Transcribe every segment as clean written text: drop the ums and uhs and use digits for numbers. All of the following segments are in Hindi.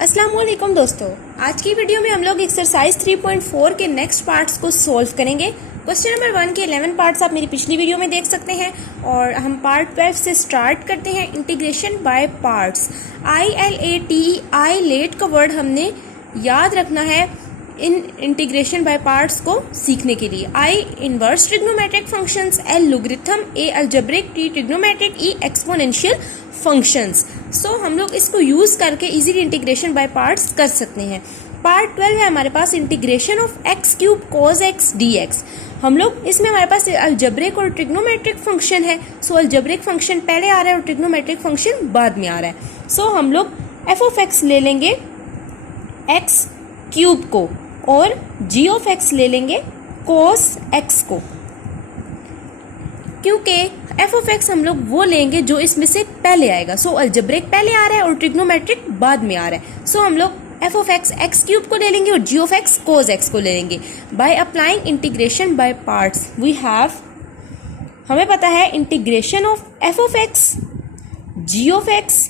अस्सलाम वालेकुम दोस्तों, आज की वीडियो में हम लोग एक्सरसाइज 3.4 के नेक्स्ट पार्ट्स को सॉल्व करेंगे। क्वेश्चन नंबर 1 के 11 पार्ट्स आप मेरी पिछली वीडियो में देख सकते हैं और हम पार्ट 12 से स्टार्ट करते हैं। इंटीग्रेशन बाय पार्ट्स, ILATE का वर्ड हमने याद रखना है इन इंटीग्रेशन बाय पार्ट्स को सीखने के लिए। I inverse trigonometric functions, L logarithm, A algebraic, T trigonometric, E exponential functions. So हम लोग इसको यूज करके इजीली इंटीग्रेशन बाय पार्ट्स कर सकते हैं। पार्ट 12 है हमारे पास integration of x cube cos x dx। हम लोग इसमें हमारे पास अलजेब्रिक और ट्रिग्नोमेट्रिक फंक्शन है। सो अलजेब्रिक फंक्शन पहले आ रहा है और ट्रिग्नोमेट्रिक फंक्शन बाद में आ रहा है। सो हम लोग f ऑफ x ले लेंगे एक्स क्यूब को और g ऑफ x ले लेंगे cos x को, क्योंकि f ऑफ x हम लोग वो लेंगे जो इसमें से पहले आएगा। सो अलजेब्रिक पहले आ रहा है और ट्रिग्नोमेट्रिक बाद में आ रहा है। सो हम लोग f of x x cube को ले लेंगे और g of x cos x को ले लेंगे। By applying integration by parts we have, हमें पता है integration of f of x g of x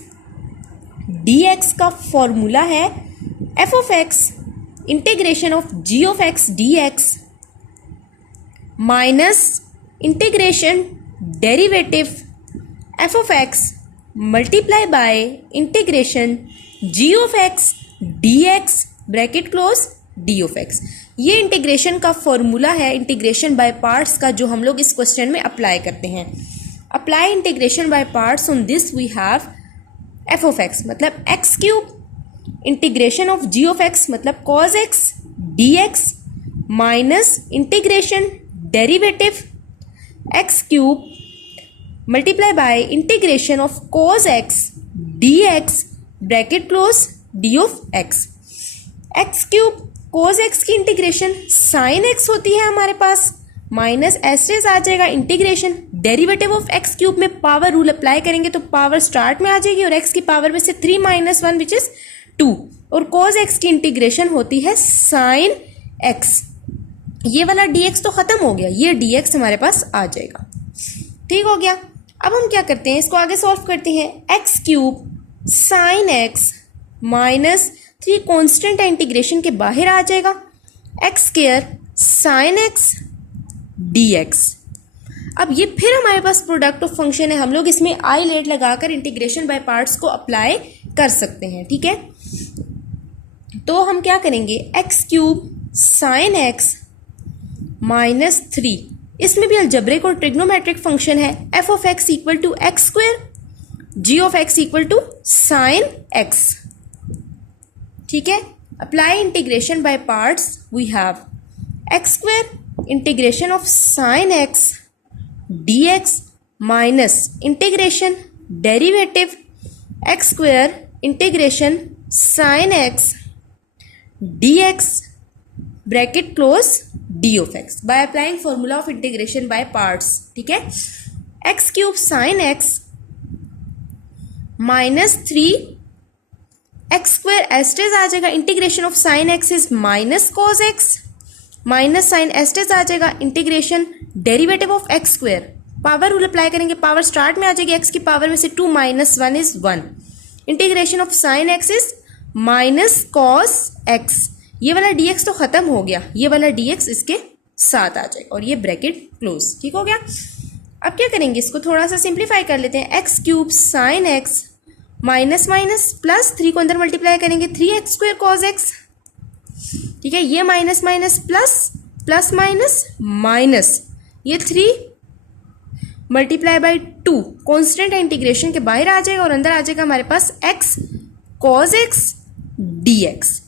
dx का फॉर्मूला है f of x integration of g of x dx minus integration derivative f of x multiply by integration g of x dx bracket close d of x। ये इंटीग्रेशन का फॉर्मूला है इंटीग्रेशन बाय पार्ट्स का, जो हम लोग इस क्वेश्चन में अप्लाई करते हैं। Apply integration by parts on this we have f of x मतलब x cube integration of g of x मतलब cos x dx minus integration derivative x cube multiply by integration of cos x dx bracket close d of x। x cube cos x की इंटीग्रेशन sin x होती है हमारे पास, माइनस एस्टेस आ जाएगा integration derivative of x cube में पावर रूल अप्लाई करेंगे तो पावर स्टार्ट में आ जाएगी और x की पावर में से 3 माइनस 1 विच इज 2 और cos x की इंटीग्रेशन होती है sin x। ये वाला dx तो खत्म हो गया, ये dx हमारे पास आ जाएगा। ठीक हो गया। अब हम क्या करते हैं, इसको आगे सॉल्व करते हैं। x cube sin x minus 3 constant integration के बाहर आ जाएगा, x square sin x dx। अब ये फिर हमारे पास प्रोडक्ट ऑफ फंक्शन है, हम लोग इसमें ILATE लगाकर इंटीग्रेशन बाय पार्ट्स को अप्लाई कर सकते हैं। ठीक है, तो हम क्या करेंगे, x cube sin x minus 3, इसमें भी अलजेब्रिक और ट्रिग्नोमेट्रिक फंक्शन है। f of x equal to x square, g of x equal to sin x। ठीक है, apply integration by parts we have x square integration of sin x dx minus integration derivative x square integration sin x dx bracket close d of x by applying formula of integration by parts. ठीक है, x cube sin x minus 3 x square stage आ जाएगा, integration of sin x is minus cos x minus sin stage आ जाएगा, integration derivative of x square power rule apply करेंगे, पावर स्टार्ट में आ जाएगी, x की पावर में से 2 minus 1 is 1, integration of sin x is minus cos x। ये वाला dx तो खत्म हो गया, ये वाला dx इसके साथ आ जाएगा और ये ब्रैकेट क्लोज। ठीक हो गया। अब क्या करेंगे, इसको थोड़ा सा सिंप्लीफाई कर लेते हैं। x cube sin x minus minus plus 3 को अंदर मल्टीप्लाई करेंगे, 3x स्क्वायर cos x। ठीक है, ये minus minus plus plus minus minus, ये 3 मल्टीप्लाई बाय 2 कॉन्स्टेंट इंटीग्रेशन के बाहर आ जाएगा और अंदर आ जाएगा हमारे पास x cos x dx।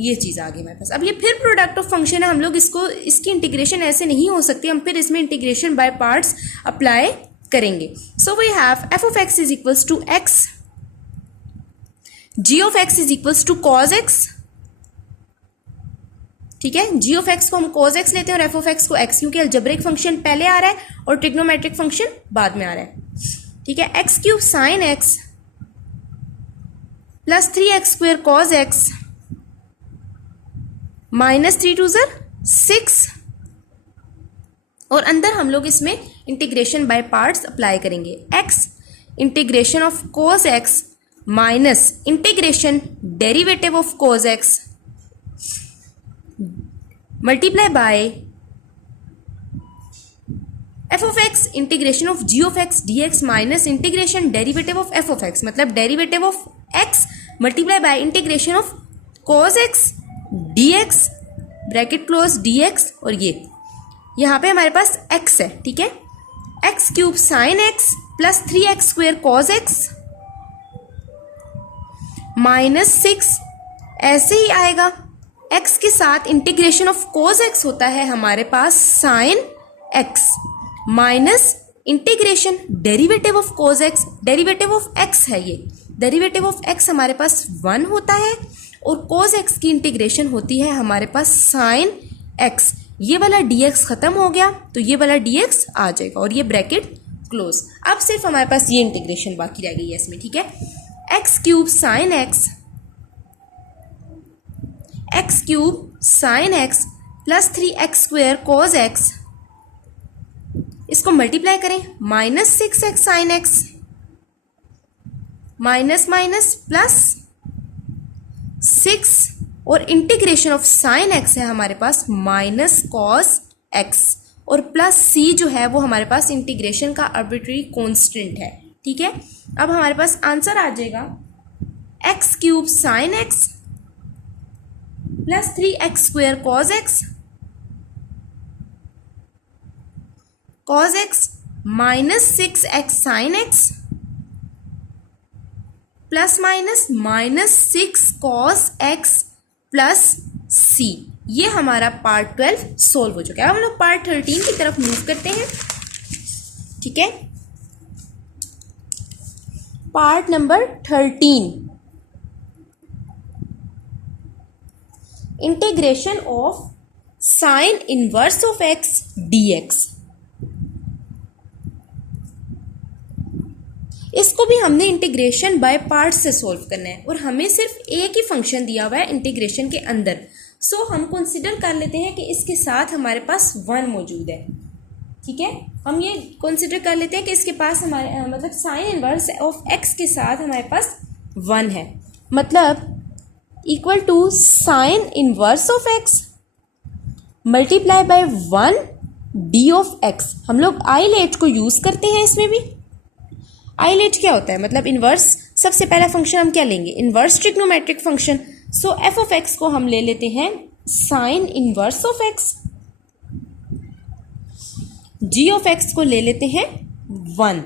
ये चीज़ आ गई हमारे पास। अब ये फिर प्रोडक्ट ऑफ फंक्शन है, हम लोग इसकी इंटीग्रेशन ऐसे नहीं हो सकती, हम फिर इसमें इंटीग्रेशन बाय पार्ट्स अप्लाई करेंगे। So we have f of x is equals to x, g of x is equals to cos x। ठीक है, g ऑफ x को हम cos x लेते हैं और f ऑफ x को x, क्योंकि अलजेब्रिक फंक्शन पहले आ रहा है और ट्रिग्नोमेट्रिक फंक्शन बाद में आ रहा है। ठीक है, x cube sin x plus 3x square cos x minus 3 to 6 और अंदर हम लोग इसमें इंटीग्रेशन बाय पार्ट्स अप्लाई करेंगे। x integration of cos x minus integration derivative of cos x multiply by f of x integration of g of x dx minus integration derivative of f of x, मतलब derivative of x multiply by integration of cos x dx bracket close dx, और ये यहाँ पे हमारे पास x है, ठीक है, x cube sine x plus 3x square cos x minus 6, ऐसे ही आएगा। x के साथ इंटीग्रेशन ऑफ cos x होता है हमारे पास sine x minus integration derivative of cos x, derivative of x है ये, डेरिवेटिव ऑफ x हमारे पास 1 होता है और cos x की इंटीग्रेशन होती है हमारे पास साइन x। ये वाला dx खत्म हो गया तो ये वाला dx आ जाएगा और ये ब्रैकेट क्लोज। अब सिर्फ हमारे पास ये इंटीग्रेशन बाकी रह गई है इसमें, ठीक है, x cube sine x, x cube sine x plus 3x square cos x, इसको मल्टीप्लाई करें minus 6x sine x minus minus plus 6 और इंटीग्रेशन ऑफ साइन एक्स है हमारे पास माइनस कॉस एक्स, और प्लस c जो है वो हमारे पास इंटीग्रेशन का आर्बिट्रेरी कांस्टेंट है, ठीक है। अब हमारे पास आंसर आ जाएगा x cube sine x plus 3x square cos x minus 6x sine x plus minus minus 6 cos x plus c। ये हमारा पार्ट 12 सोल्व हो चुका है। अब हम लोग पार्ट 13 की तरफ मूव करते हैं, ठीक है। Part number 13, integration of sine inverse of x dx। इसको भी हमने इंटीग्रेशन बाय पार्ट्स से सॉल्व करना है और हमें सिर्फ एक ही फंक्शन दिया हुआ है इंटीग्रेशन के अंदर। सो हम कंसिडर कर लेते हैं कि इसके साथ हमारे पास 1 मौजूद है, ठीक है। हम ये कंसिडर कर लेते हैं कि इसके पास हमारे मतलब साइन इनवर्स ऑफ x के साथ हमारे पास 1 है, मतलब equal to sine inverse of x multiply by 1 d of x। हम लोग आईलेट को यूज करते हैं इसमें भी। आईलेट क्या होता है, मतलब इनवर्स, सबसे पहला फंक्शन हम क्या लेंगे, inverse trigonometric function. So f of x को हम ले लेते हैं sine inverse of x, g of x को ले लेते हैं 1।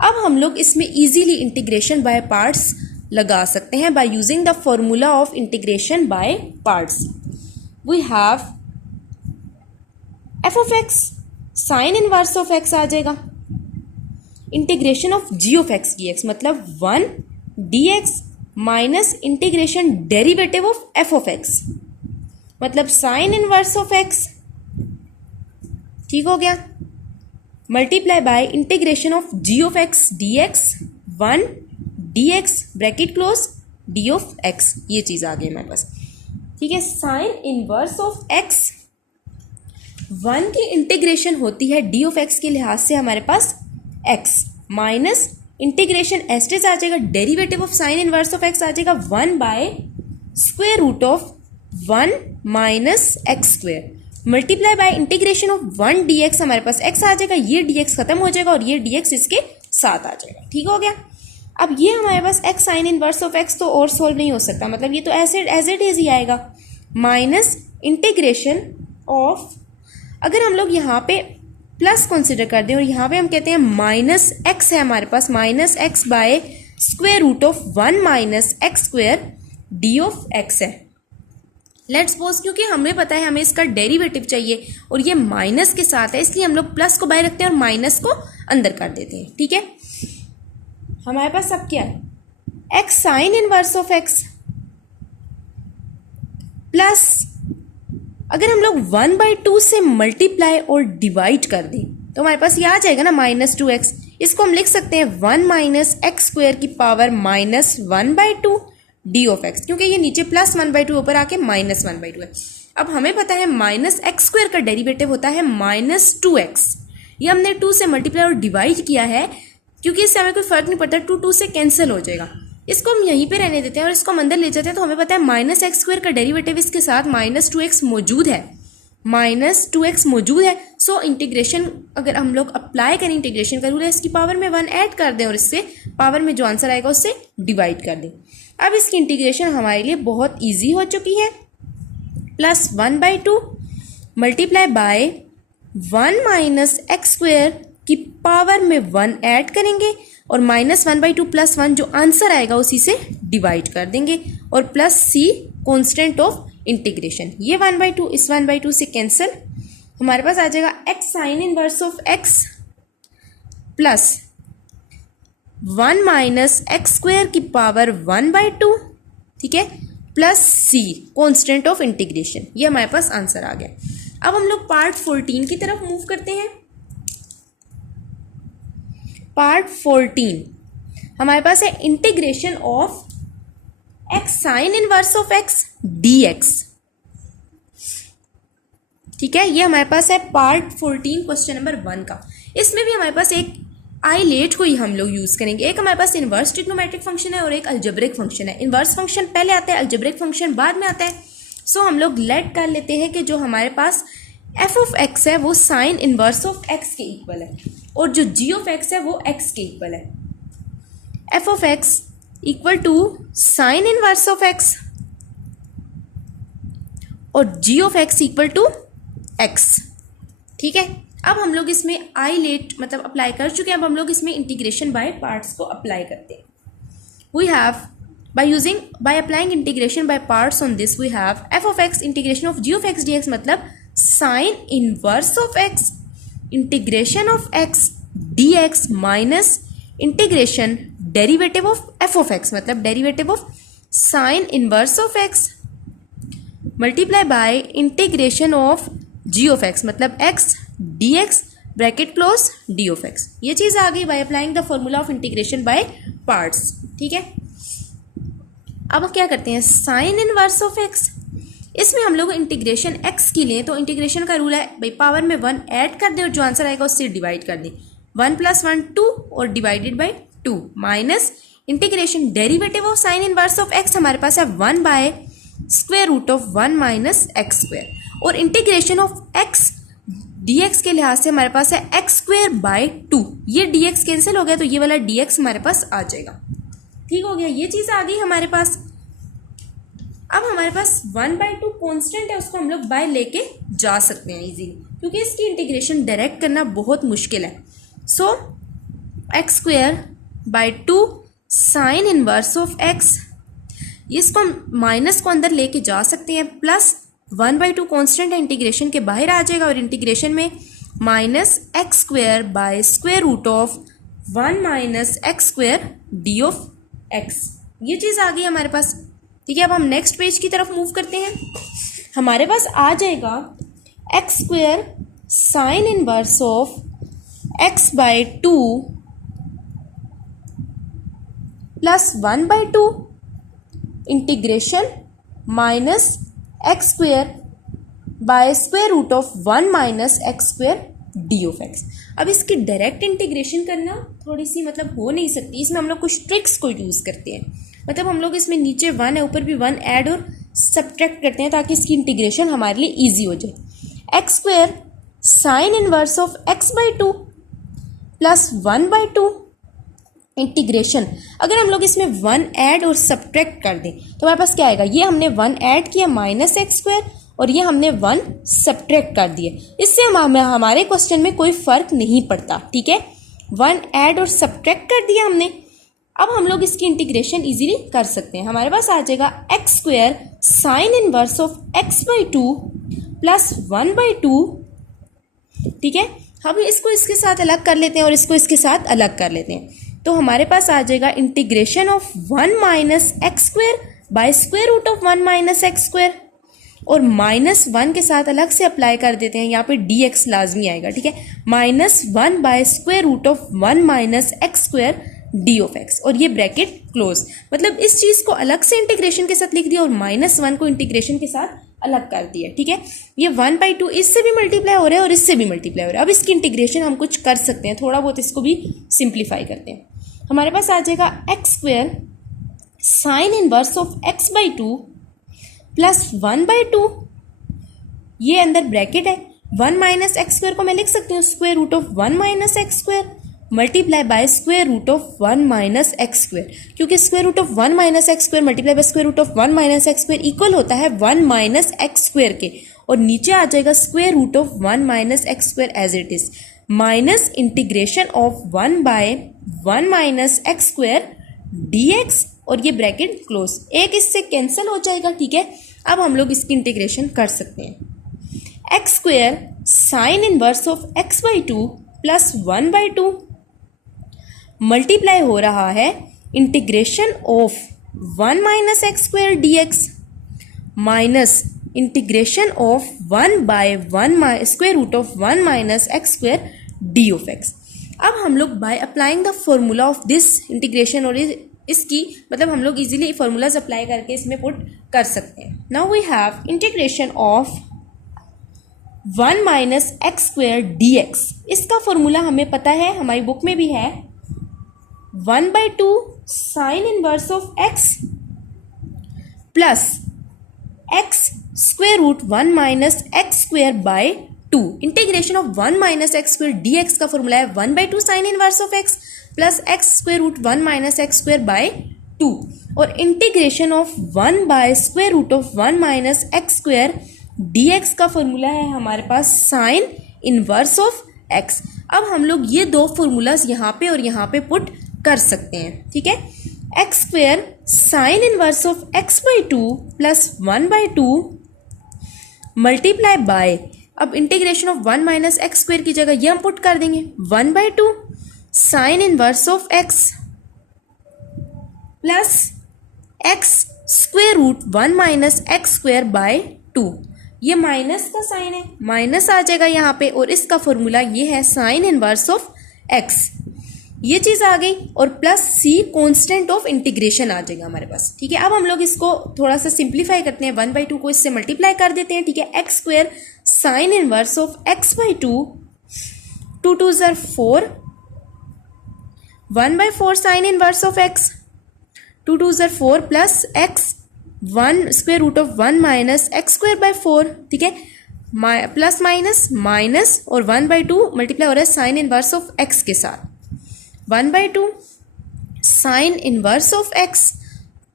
अब हम लोग इसमें इजीली इंटीग्रेशन बाय पार्ट्स लगा सकते हैं by using the formula of integration by parts. We have f of x sine inverse of x आ जाएगा, integration of g of x d x, मतलब 1 d x minus integration derivative of f of x, मतलब साइन इनवर्स ऑफ एक्स, ठीक हो गया, multiply by integration of g of x d x 1 d x bracket close d of x. ये चीज़ आ गई हमारे पास, ठीक है। साइन इनवर्स ऑफ एक्स 1 की इंटीग्रेशन होती है डी ऑफ एक्स के लिहाज से हमारे पास x माइनस इंटीग्रेशन एस्टेज आ जाएगा, derivative of sine inverse of x आ जाएगा 1 by square root of 1 minus x square, multiply by integration of 1 dx हमारे पास x आ जाएगा, ये dx खत्म हो जाएगा और ये dx इसके साथ आ जाएगा, ठीक हो गया। अब ये हमारे पास x sign inverse of x तो और सोल्व नहीं हो सकता, मतलब ये तो एज इट इज ही आएगा, माइनस इंटीग्रेशन ऑफ, अगर हम लोग यहाँ पे प्लस कंसिडर कर दें और यहाँ पे हम कहते हैं माइनस एक्स है हमारे पास, minus x by square root of 1 minus x square d of x है। लेट्स सपोज, क्योंकि हमें पता है हमें इसका डेरिवेटिव चाहिए और ये माइनस के साथ है, इसलिए हम लोग प्लस को बाय रखते हैं और माइनस को अंदर कर देते हैं, ठीक है। हमारे पास अब क्या है, x sine inverse of x plus, अगर हम लोग 1/2 से मल्टीप्लाई और डिवाइड कर दें तो हमारे पास ये आ जाएगा ना माइनस 2x। इसको हम लिख सकते हैं 1 माइनस एक्स स्क्वायर की power minus 1/2 D of x, क्योंकि ये नीचे प्लस 1/2 ऊपर आके माइनस 1/2 है। अब हमें पता है माइनस एक्स स्क्वायर का डेरिवेटिव होता है माइनस 2x, ये हमने 2 से मल्टीप्लाई और डिवाइड किया है क्योंकि इससे हमें कोई फर्क नहीं पड़ता, 2 से कैंसिल हो जाएगा। इसको हम यहीं पे रहने देते हैं और इसको हम अंदर ले जाते हैं, तो हमें पता है माइनस एक्स स्क्वायर का डेरिवेटिव इसके साथ माइनस टू एक्स मौजूद है, माइनस टू एक्स मौजूद है। सो इंटीग्रेशन अगर हम लोग अप्लाई करें इंटीग्रेशन का रूल है, इसकी पावर में 1 ऐड कर दें और इससे पावर में जो आंसर आएगा उससे डिवाइड कर दें। अब इसकी इंटीग्रेशन हमारे लिए बहुत ईजी हो चुकी है। Plus 1/2 multiply by 1 minus x square की पावर में 1 ऐड करेंगे और माइनस 1/2 प्लस 1 जो आंसर आएगा उसी से डिवाइड कर देंगे और plus c constant of integration. ये 1/2 इस 1/2 से कैंसिल, हमारे पास आ जाएगा x sine inverse of x plus 1 minus x square की पावर 1/2, ठीक है, plus c constant of integration. ये हमारे पास आंसर आ गया। अब हम लोग पार्ट 14 की तरफ मूव करते हैं। पार्ट 14 हमारे पास है integration of x sine inverse of x dx, ठीक है। ये हमारे पास है पार्ट 14 क्वेश्चन नंबर 1 का। इसमें भी हमारे पास एक आइलेट को ही हम लोग यूज करेंगे। एक हमारे पास इनवर्स ट्रिग्नोमेट्रिक फंक्शन है और एक अलजेब्रिक फंक्शन है। इनवर्स फंक्शन पहले आता है, अलजेब्रिक फंक्शन बाद में आता है। सो हम लोग लेट कर लेते हैं कि जो हमारे पास एफ ऑफ एक्स है वो साइन इनवर्स ऑफ एक्स के इक्वल है और जो जी ऑफ एक्स है वो एक्स के इक्वल है। F of x equal to sine inverse of x और g of x equal to x, ठीक है। अब हम लोग इसमें आइलेट मतलब अप्लाई कर चुके हैं। अब हम लोग इसमें इंटीग्रेशन बाय पार्ट्स को अप्लाई करते हैं। We have by applying integration by parts on this we have f of x integration of g of x dx मतलब sin inverse of x integration of x dx minus integration derivative of f of x मतलब derivative of sin inverse of x multiply by integration of g of x मतलब x dx bracket close d of x। ये चीज़ आ गई by applying the formula of integration by parts, ठीक है। अब क्या करते हैं साइन इनवर्स ऑफ एक्स, इसमें हम लोग इंटीग्रेशन एक्स की लें तो इंटीग्रेशन का रूल है भाई पावर में 1 ऐड कर दें और जो आंसर आएगा उससे डिवाइड कर दें। 1 + 1 2 और divided by 2 minus integration derivative of sine inverse of x हमारे पास है 1/√1 माइनस एक्स स्क्वायर और इंटीग्रेशन ऑफ एक्स dx के लिहाज से हमारे पास है x²/2। ये dx कैंसिल हो गया तो ये वाला dx हमारे पास आ जाएगा, ठीक हो गया। ये चीज़ आ गई हमारे पास। अब हमारे पास 1/2 कांस्टेंट है, उसको हम लोग बाय लेके जा सकते हैं इजीली क्योंकि इसकी इंटीग्रेशन डायरेक्ट करना बहुत मुश्किल है। सो x²/2 sign inverse of x, इसको हम माइनस को अंदर लेके जा सकते हैं प्लस 1/2 कांस्टेंट है इंटीग्रेशन के बाहर आ जाएगा और इंटीग्रेशन में minus x²/√1 minus x² d of x। ये चीज़ आ गई हमारे पास, ठीक है। अब हम नेक्स्ट पेज की तरफ मूव करते हैं। हमारे पास आ जाएगा x² sign inverse of x/2 plus 1/2 integration minus x²/√1 minus x² d of x। अब इसकी डायरेक्ट इंटीग्रेशन करना थोड़ी सी मतलब हो नहीं सकती, इसमें हम लोग कुछ ट्रिक्स को यूज़ करते हैं। मतलब हम लोग इसमें नीचे 1 है ऊपर भी 1 ऐड और सब्ट्रैक्ट करते हैं ताकि इसकी इंटीग्रेशन हमारे लिए ईजी हो जाए। x² sign inverse of x/2 plus 1/2 integration, अगर हम लोग इसमें 1 ऐड और सब्ट्रैक्ट कर दें तो हमारे पास क्या आएगा, ये हमने 1 ऐड किया माइनस x² और ये हमने 1 सब्ट्रैक्ट कर दिया। इससे हमारे क्वेश्चन में कोई फर्क नहीं पड़ता, ठीक है। 1 ऐड और सब्ट्रैक्ट कर दिया हमने। अब हम लोग इसकी इंटीग्रेशन इजीली कर सकते हैं। हमारे पास आ जाएगा x² sign inverse of x/2 plus 1/2, ठीक है। हम इसको इसके साथ अलग कर लेते हैं और इसको इसके साथ अलग कर लेते हैं तो हमारे पास आ जाएगा integration of 1 minus x²/√1 minus x² और -1 के साथ अलग से अप्लाई कर देते हैं, यहाँ पे dx लाजमी आएगा, ठीक है। -1/√1 minus x² d of x और ये ब्रैकेट क्लोज, मतलब इस चीज़ को अलग से इंटीग्रेशन के साथ लिख दिया और -1 को इंटीग्रेशन के साथ अलग कर दिया, ठीक है। ये 1/2 इससे भी मल्टीप्लाई हो रहा है और इससे भी मल्टीप्लाई हो रहा है। अब इसकी इंटीग्रेशन हम कुछ कर सकते हैं, थोड़ा बहुत इसको भी सिंप्लीफाई करते हैं। हमारे पास आ जाएगा x² sign inverse of x by two plus 1/2, ये अंदर ब्रैकेट है, 1 माइनस एक्स स्क्वायर को मैं लिख सकती हूँ square root of 1 minus x square multiply by square root of 1 minus x square, क्योंकि square root of 1 minus x square multiply by square root of 1 minus x square equal होता है 1 माइनस एक्स स्क्वायर के, और नीचे आ जाएगा square root of 1 minus x square as it is minus integration of 1 by 1 minus x square dx, और ये ब्रैकेट क्लोज, एक इससे कैंसिल हो जाएगा। ठीक है, अब हम लोग इसकी इंटीग्रेशन कर सकते हैं। X square sine inverse of x by two plus 1/2 multiply हो रहा है integration of 1 minus x square dx minus integration of 1 by 1 square root of 1 minus x square d of x. अब हम लोग by applying the formula of this integration, और इसकी मतलब हम लोग इजीली फॉर्मूलाज अप्लाई करके इसमें पुट कर सकते हैं। Now we have integration of 1 minus x square d x, इसका फॉर्मूला हमें पता है, हमारी बुक में भी है, 1/2 sine inverse of x plus x square root 1 minus x square by 2। Integration of 1 minus x square d x का फॉर्मूला है 1/2 sine inverse of x plus x square root 1 minus x square by 2, और integration of 1 by square root of 1 minus x square dx का फॉर्मूला है हमारे पास साइन इनवर्स ऑफ x। अब हम लोग ये दो फॉर्मूलाज यहाँ पे और यहाँ पे पुट कर सकते हैं। ठीक है, x square sine inverse of x by two plus 1/2 multiply by, अब integration of 1 minus x square की जगह ये हम पुट कर देंगे 1/2 sine inverse of x plus x square root 1 minus x square by 2। ये माइनस का साइन है, माइनस आ जाएगा यहाँ पे, और इसका फॉर्मूला ये है साइन इनवर्स ऑफ x, ये चीज़ आ गई, और plus c constant of integration आ जाएगा हमारे पास। ठीक है, अब हम लोग इसको थोड़ा सा सिंप्लीफाई करते हैं, 1/2 को इससे मल्टीप्लाई कर देते हैं। ठीक है, x square sine inverse of x by to, 2 2 ज़र 4, 1/4 साइन इनवर्स ऑफ x, 2 2 ज़र 4 plus x 1 square root of 1 minus x square by 4। ठीक है, प्लस माइनस माइनस, और 1/2 मल्टीप्लाई हो रहा है साइन इनवर्स ऑफ x के साथ, 1/2 sine inverse of x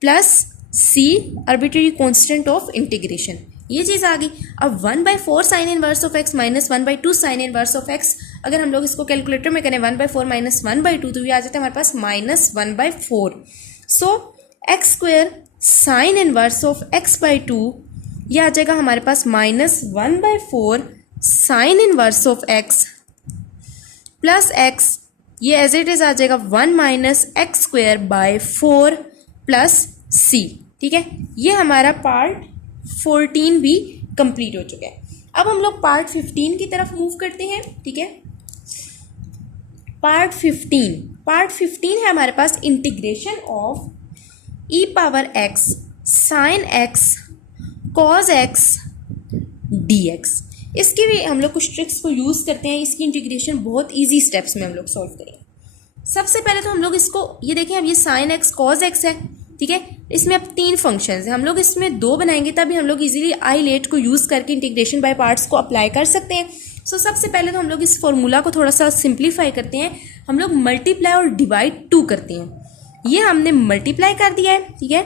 plus c arbitrary constant of integration, ये चीज़ आ गई। अब 1/4 sine inverse of x minus 1/2 sine inverse of x, अगर हम लोग इसको कैलकुलेटर में करें 1/4 माइनस 1/2 तो ये आ जाता है हमारे पास minus 1/4। So x square sine inverse of x by two, ये आ जाएगा हमारे पास minus 1/4 sine inverse of x plus x, ये एज इट इज आ जाएगा 1 minus x square by 4 plus c। ठीक है, ये हमारा पार्ट 14 भी कंप्लीट हो चुका है। अब हम लोग पार्ट 15 की तरफ मूव करते हैं। ठीक है, पार्ट 15 है हमारे पास integration of e power x sine x cos x dx। इसकी भी हम लोग कुछ ट्रिक्स को यूज़ करते हैं, इसकी इंटीग्रेशन बहुत इजी स्टेप्स में हम लोग सॉल्व करेंगे। सबसे पहले तो हम लोग इसको ये देखें, अब ये साइन x कॉज x है। ठीक है, इसमें अब 3 फंक्शंस हैं, हम लोग इसमें 2 बनाएंगे तभी हम लोग इजीली आई लेट को यूज़ करके इंटीग्रेशन बाय पार्ट्स को अप्लाई कर सकते हैं। सो सबसे पहले तो हम लोग इस फॉर्मूला को थोड़ा सा सिंप्लीफाई करते हैं, हम लोग मल्टीप्लाई और डिवाइड 2 करते हैं। ये हमने मल्टीप्लाई कर दिया है, ठीक है,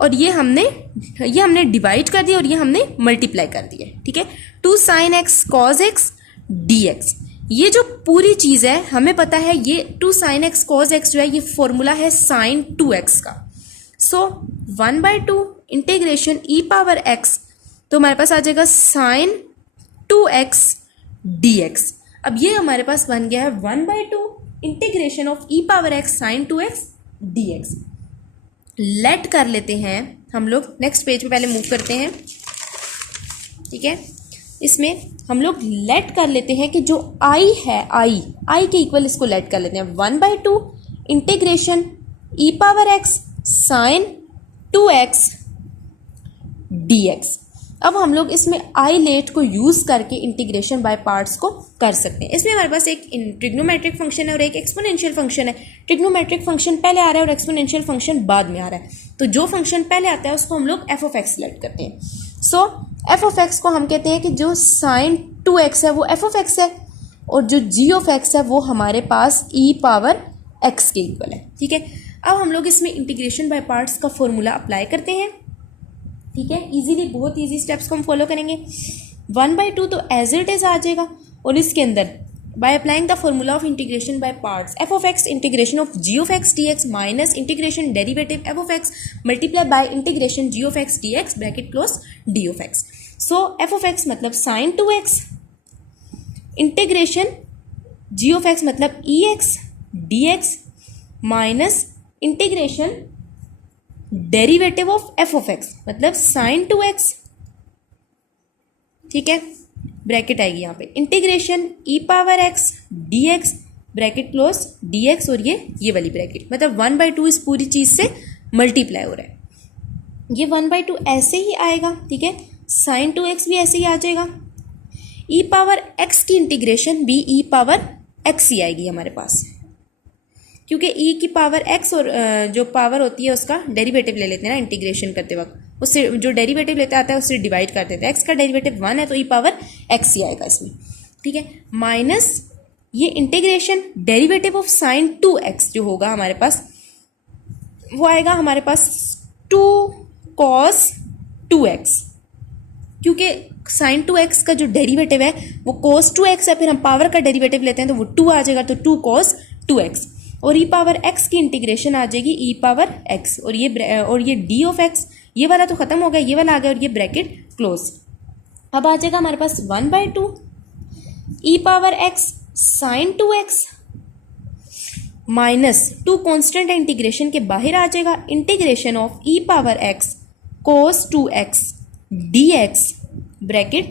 और ये हमने डिवाइड कर दिया और ये हमने मल्टीप्लाई कर दिया है। ठीक है, 2 sine x cos x d x, ये जो पूरी चीज़ है हमें पता है, ये 2 साइन एक्स कॉज एक्स जो है ये फॉर्मूला है साइन 2x का। सो 1/2 इंटीग्रेशन ई पावर x, तो हमारे पास आ जाएगा साइन 2x dx। अब ये हमारे पास बन गया है 1/2 integration of e power x sine 2x dx। Let कर लेते हैं हम लोग, नेक्स्ट पेज पे पहले मूव करते हैं। ठीक है, इसमें हम लोग लेट कर लेते हैं कि जो i है, i के इक्वल इसको लेट कर लेते हैं। 1/2 integration e power x sine 2x dx। अब हम लोग इसमें आई लेट को यूज़ करके इंटीग्रेशन बाय पार्ट्स को कर सकते हैं। इसमें हमारे पास एक ट्रिग्नोमेट्रिक फंक्शन है और एक एक्सपोनेंशियल फंक्शन है। ट्रिग्नोमेट्रिक फंक्शन पहले आ रहा है और एक्सपोनेंशियल फंक्शन बाद में आ रहा है। तो जो फंक्शन पहले आता है उसको हम लोग एफ ऑफ एक्स सेलेक्ट करते हैं। सो एफ ऑफ एक्स को हम कहते हैं कि जो साइन 2x है वो एफ ऑफ एक्स है, और जो जी ऑफ एक्स है वो हमारे पास ई पावर एक्स के इक्वल है। ठीक है, अब हम लोग इसमें इंटीग्रेशन बाय पार्ट्स का फॉर्मूला अप्लाई करते हैं। ठीक है, इजीली, बहुत इजी स्टेप्स को हम फॉलो करेंगे। 1/2 तो एज इट इज आ जाएगा, और इसके अंदर by applying the formula of integration by parts f of x integration of g of x d x minus integration derivative f of x multiply by integration g of x d x bracket close d of x. So f of x मतलब sine 2x, integration g of x मतलब e x d x minus integration derivative of f of x मतलब साइन 2x। ठीक है, ब्रैकेट आएगी यहाँ पे, integration e power x d x bracket close D x, और ये वाली ब्रैकेट मतलब 1/2 इस पूरी चीज से मल्टीप्लाई हो रहा है। ये 1/2 ऐसे ही आएगा। ठीक है, साइन 2x भी ऐसे ही आ जाएगा। ई पावर एक्स की इंटीग्रेशन भी ई पावर एक्स ही आएगी हमारे पास, क्योंकि ई की पावर एक्स और जो पावर होती है उसका डेरिवेटिव ले लेते हैं ना इंटीग्रेशन करते वक्त, उससे जो डेरिवेटिव लेता आता है उससे डिवाइड कर देते हैं। एक्स का डेरिवेटिव 1 है तो ई पावर एक्स ही आएगा इसमें। ठीक है, माइनस ये integration derivative of sine 2x जो होगा हमारे पास वो आएगा हमारे पास 2 cos 2x, क्योंकि साइन 2x का जो डेरिवेटिव है वो cos 2x है, फिर हम पावर का डेरिवेटिव लेते हैं तो वो 2 आ जाएगा, तो 2 cos 2x, और ई पावर x की इंटीग्रेशन आ जाएगी ई पावर x, और ये डी ऑफ x, ये वाला तो खत्म हो गया, ये वाला आ गया, और ये ब्रैकेट क्लोज। अब आ जाएगा हमारे पास 1/2 e power x sine 2x minus 2 constant है, इंटीग्रेशन के बाहर आ जाएगा, integration of e power x cos 2x dx bracket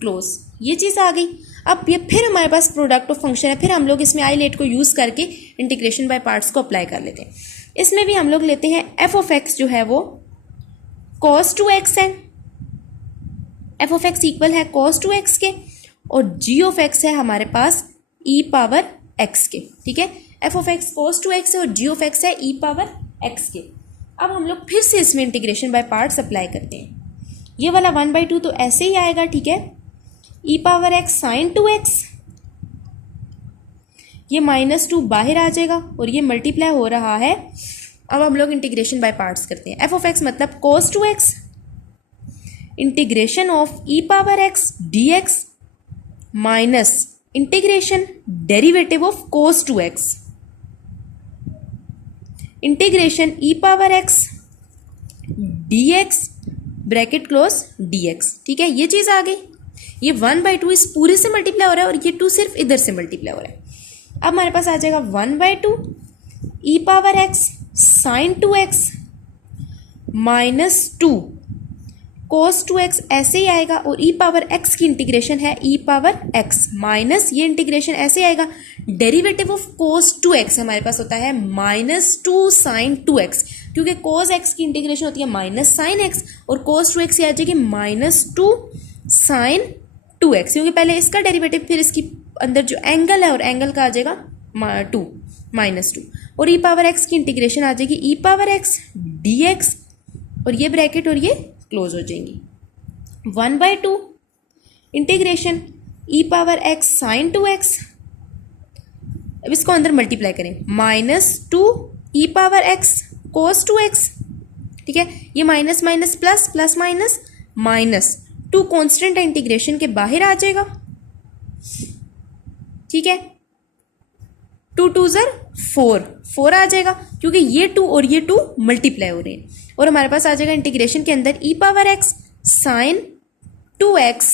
close. ये चीज़ आ गई। अब ये फिर हमारे पास प्रोडक्ट ऑफ फंक्शन है, फिर हम लोग इसमें आई लेट को यूज़ करके इंटीग्रेशन बाय पार्ट्स को अप्लाई कर लेते हैं। इसमें भी हम लोग लेते हैं एफ ऑफ एक्स जो है वो cos 2x है, एफ ऑफ एक्स इक्वल है cos 2x के, और जी ऑफ एक्स है हमारे पास ई पावर एक्स के। ठीक है, f of x cos 2x है और जी ऑफ एक्स है ई पावर एक्स के। अब हम लोग फिर से इसमें इंटीग्रेशन बाय पार्ट्स अप्लाई करते हैं। ये वाला 1/2 तो ऐसे ही आएगा। ठीक है, e power x sine 2x, ये -2 बाहर आ जाएगा और ये मल्टीप्लाई हो रहा है। अब हम लोग इंटीग्रेशन बाय पार्ट्स करते हैं। एफ ऑफ एक्स मतलब cos 2x integration of e power x d x minus integration derivative of cos 2x integration e power x d x bracket close D x. ठीक है, ये चीज़ आ गई। ये 1/2 इस पूरे से मल्टीप्लाई हो रहा है और ये 2 सिर्फ इधर से मल्टीप्लाई हो रहा है। अब हमारे पास आ जाएगा 1/2 e power x sine 2x -2 cos 2x ऐसे ही आएगा, और ई पावर x की इंटीग्रेशन है ई पावर x माइनस ये इंटीग्रेशन ऐसे आएगा, डेरिवेटिव ऑफ cos 2x हमारे पास होता है -2 sin 2x, क्योंकि cos x की इंटीग्रेशन होती है माइनस साइन x, और cos 2x आ जाएगी -2 sin 2x, क्योंकि पहले इसका डेरिवेटिव फिर इसकी अंदर जो एंगल है और एंगल का आ जाएगा -2, और ई पावर एक्स की इंटीग्रेशन आ जाएगी e power x d x, और ये ब्रैकेट और ये क्लोज हो जाएंगी। 1/2 integration e power x sine 2x, अब इसको अंदर मल्टीप्लाई करें, -2 ई पावर एक्स cos 2x। ठीक है, ये minus minus plus plus minus minus 2 constant integration के बाहर आ जाएगा। ठीक है, 2 2 4 आ जाएगा, क्योंकि ये 2 और ये 2 मल्टीप्लाई हो रहे हैं, और हमारे पास आ जाएगा इंटीग्रेशन के अंदर e power x sine 2x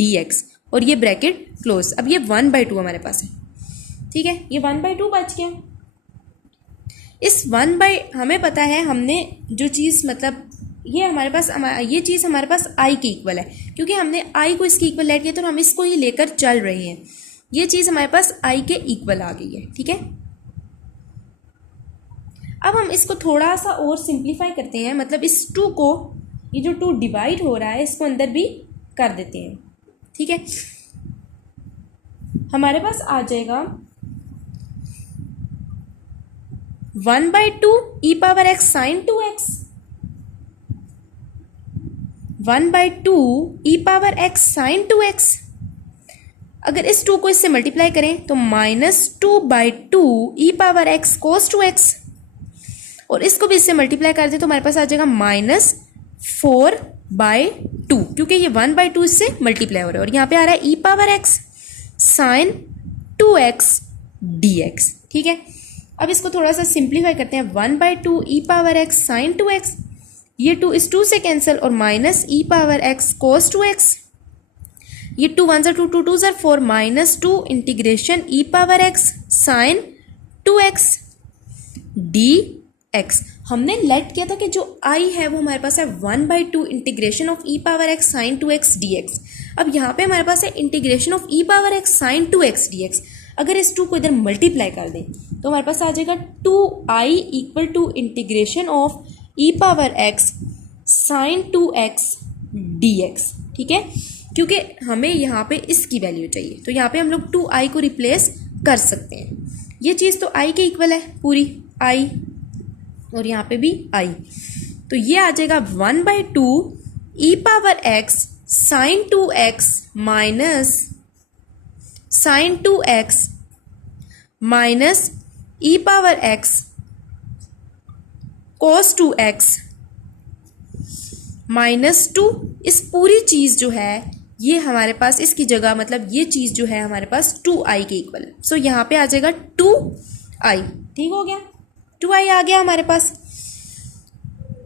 dx, और ये ब्रैकेट क्लोज। अब ये 1/2 हमारे पास है। ठीक है, ये 1/2 बच गया। इस हमें पता है, हमने जो चीज़ मतलब ये हमारे पास ये चीज़ हमारे पास आई के इक्वल है, क्योंकि हमने आई को इसके इक्वल लेट किया तो हम इसको ही लेकर चल रहे हैं। ये चीज़ हमारे पास आई के इक्वल आ गई है। ठीक है, अब हम इसको थोड़ा सा और सिंप्लीफाई करते हैं, मतलब इस 2 को ये जो 2 डिवाइड हो रहा है इसको अंदर भी कर देते हैं, ठीक है। हमारे पास आ जाएगा 1/2 e power x sine 2x, 1/2 e power x sine 2x। अगर इस 2 को इससे मल्टीप्लाई करें तो -2/2 e power x cos 2x, और इसको भी इससे मल्टीप्लाई कर दें तो हमारे पास आ जाएगा -4/2, क्योंकि ये 1/2 इससे मल्टीप्लाई हो रहा है, और यहाँ पे आ रहा है e power x sine 2x dx, ठीक है। अब इसको थोड़ा सा सिंप्लीफाई करते हैं, 1/2 e power x sine 2x, ये 2 इस 2 से कैंसिल, और minus e power x cos 2x, ये 2 1 2 2 2 4 -2 integration e power x sine 2x dx। हमने लेट किया था कि जो i है वो हमारे पास है 1/2 integration of e power x sine 2x dx। अब यहाँ पे हमारे पास है integration of e power x sine 2x dx। अगर इस 2 को इधर मल्टीप्लाई कर दें तो हमारे पास आ जाएगा 2i equal to integration of e power x sine 2x dx, ठीक है। क्योंकि हमें यहाँ पे इसकी वैल्यू चाहिए तो यहाँ पे हम लोग 2i को रिप्लेस कर सकते हैं। ये चीज़ तो i के इक्वल है पूरी i, और यहाँ पे भी i, तो ये आ जाएगा 1/2 e power x sine 2x minus sine 2x minus e power x cos 2x -2। इस पूरी चीज़ जो है ये हमारे पास इसकी जगह, मतलब ये चीज़ जो है हमारे पास 2i के इक्वल है, सो यहाँ पे आ जाएगा 2i, ठीक हो गया, 2i आ गया हमारे पास।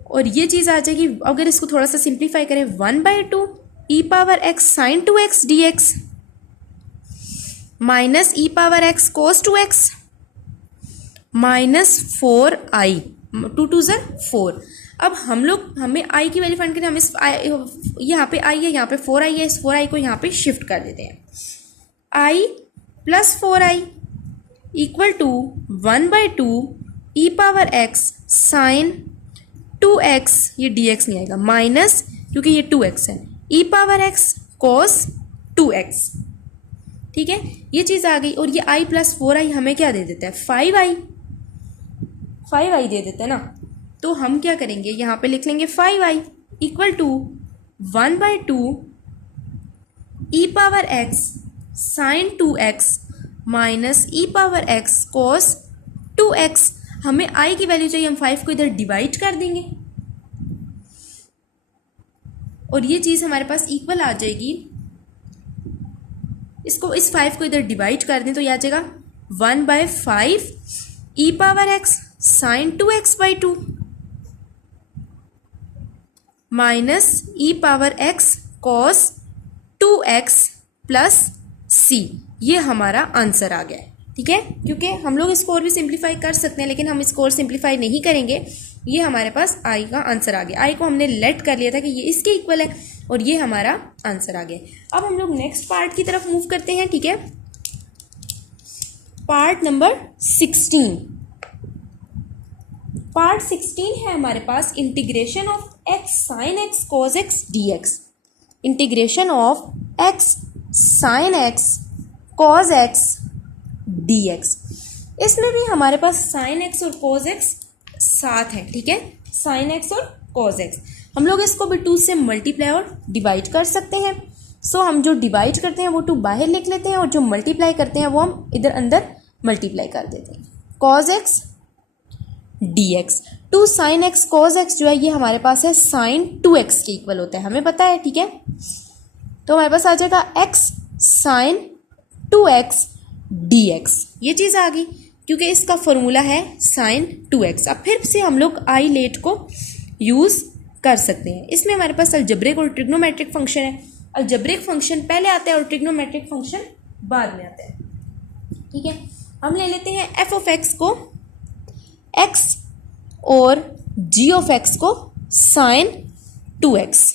और ये चीज़ आ जाएगी, अगर इसको थोड़ा सा सिंप्लीफाई करें, 1/2 e power x sine 2x dx minus e power x cos 2x minus 4i, 2 2 4। अब हमें i की वैल्यू फाइंड करें, हम इस यहाँ पे i है, यहाँ पे 4i है, इस 4i को यहाँ पे शिफ्ट कर देते हैं, i plus 4i equal to 1/2 e power x sine 2x, ये dx नहीं आएगा, माइनस क्योंकि ये 2x है, e power x cos 2x, ठीक है। ये चीज़ आ गई, और ये i प्लस 4i हमें क्या दे देता है, 5i दे देता है ना। तो हम क्या करेंगे, यहाँ पे लिख लेंगे 5i equal to 1/2 e power x sine 2x minus e power x cos 2x। हमें i की वैल्यू चाहिए, हम 5 को इधर डिवाइड कर देंगे और ये चीज़ हमारे पास इक्वल आ जाएगी, इसको इस 5 को इधर डिवाइड कर दें तो यह आ जाएगा 1/5 e power x sine 2x/2 minus e power x cos 2x plus c। ये हमारा आंसर आ गया है, ठीक है। क्योंकि हम लोग इसको और भी सिंप्लीफाई कर सकते हैं, लेकिन हम इसको और सिंप्लीफाई नहीं करेंगे। ये हमारे पास i का आंसर आ गया, i को हमने लेट कर लिया था कि ये इसके इक्वल है, और ये हमारा आंसर आ गया। अब हम लोग नेक्स्ट पार्ट की तरफ मूव करते हैं, ठीक है। Part number 16। पार्ट 16 है हमारे पास integration of x sine x cos x dx। Integration of x sine x cos x dx। इसमें भी हमारे पास साइन x और cos x साथ है, ठीक है, साइन x और cos x। हम लोग इसको भी 2 से मल्टीप्लाई और डिवाइड कर सकते हैं। सो हम जो डिवाइड करते हैं वो 2 बाहर लिख लेते हैं, और जो मल्टीप्लाई करते हैं वो हम इधर अंदर मल्टीप्लाई कर देते हैं, cos x dx। 2 sine x cos x जो है ये हमारे पास है साइन 2x के इक्वल होता है, हमें पता है, ठीक है। तो हमारे पास आ जाएगा x साइन 2x dx। ये चीज़ आ गई क्योंकि इसका फॉर्मूला है साइन 2x। अब फिर से हम लोग आई लेट को यूज़ कर सकते हैं। इसमें हमारे पास अलजेब्रिक और ट्रिग्नोमेट्रिक फंक्शन है। अलजेब्रिक फंक्शन पहले आता है और ट्रिग्नोमेट्रिक फंक्शन बाद में आता है, ठीक है। हम ले लेते हैं एफ ऑफ एक्स को x और g ऑफ x को साइन 2x।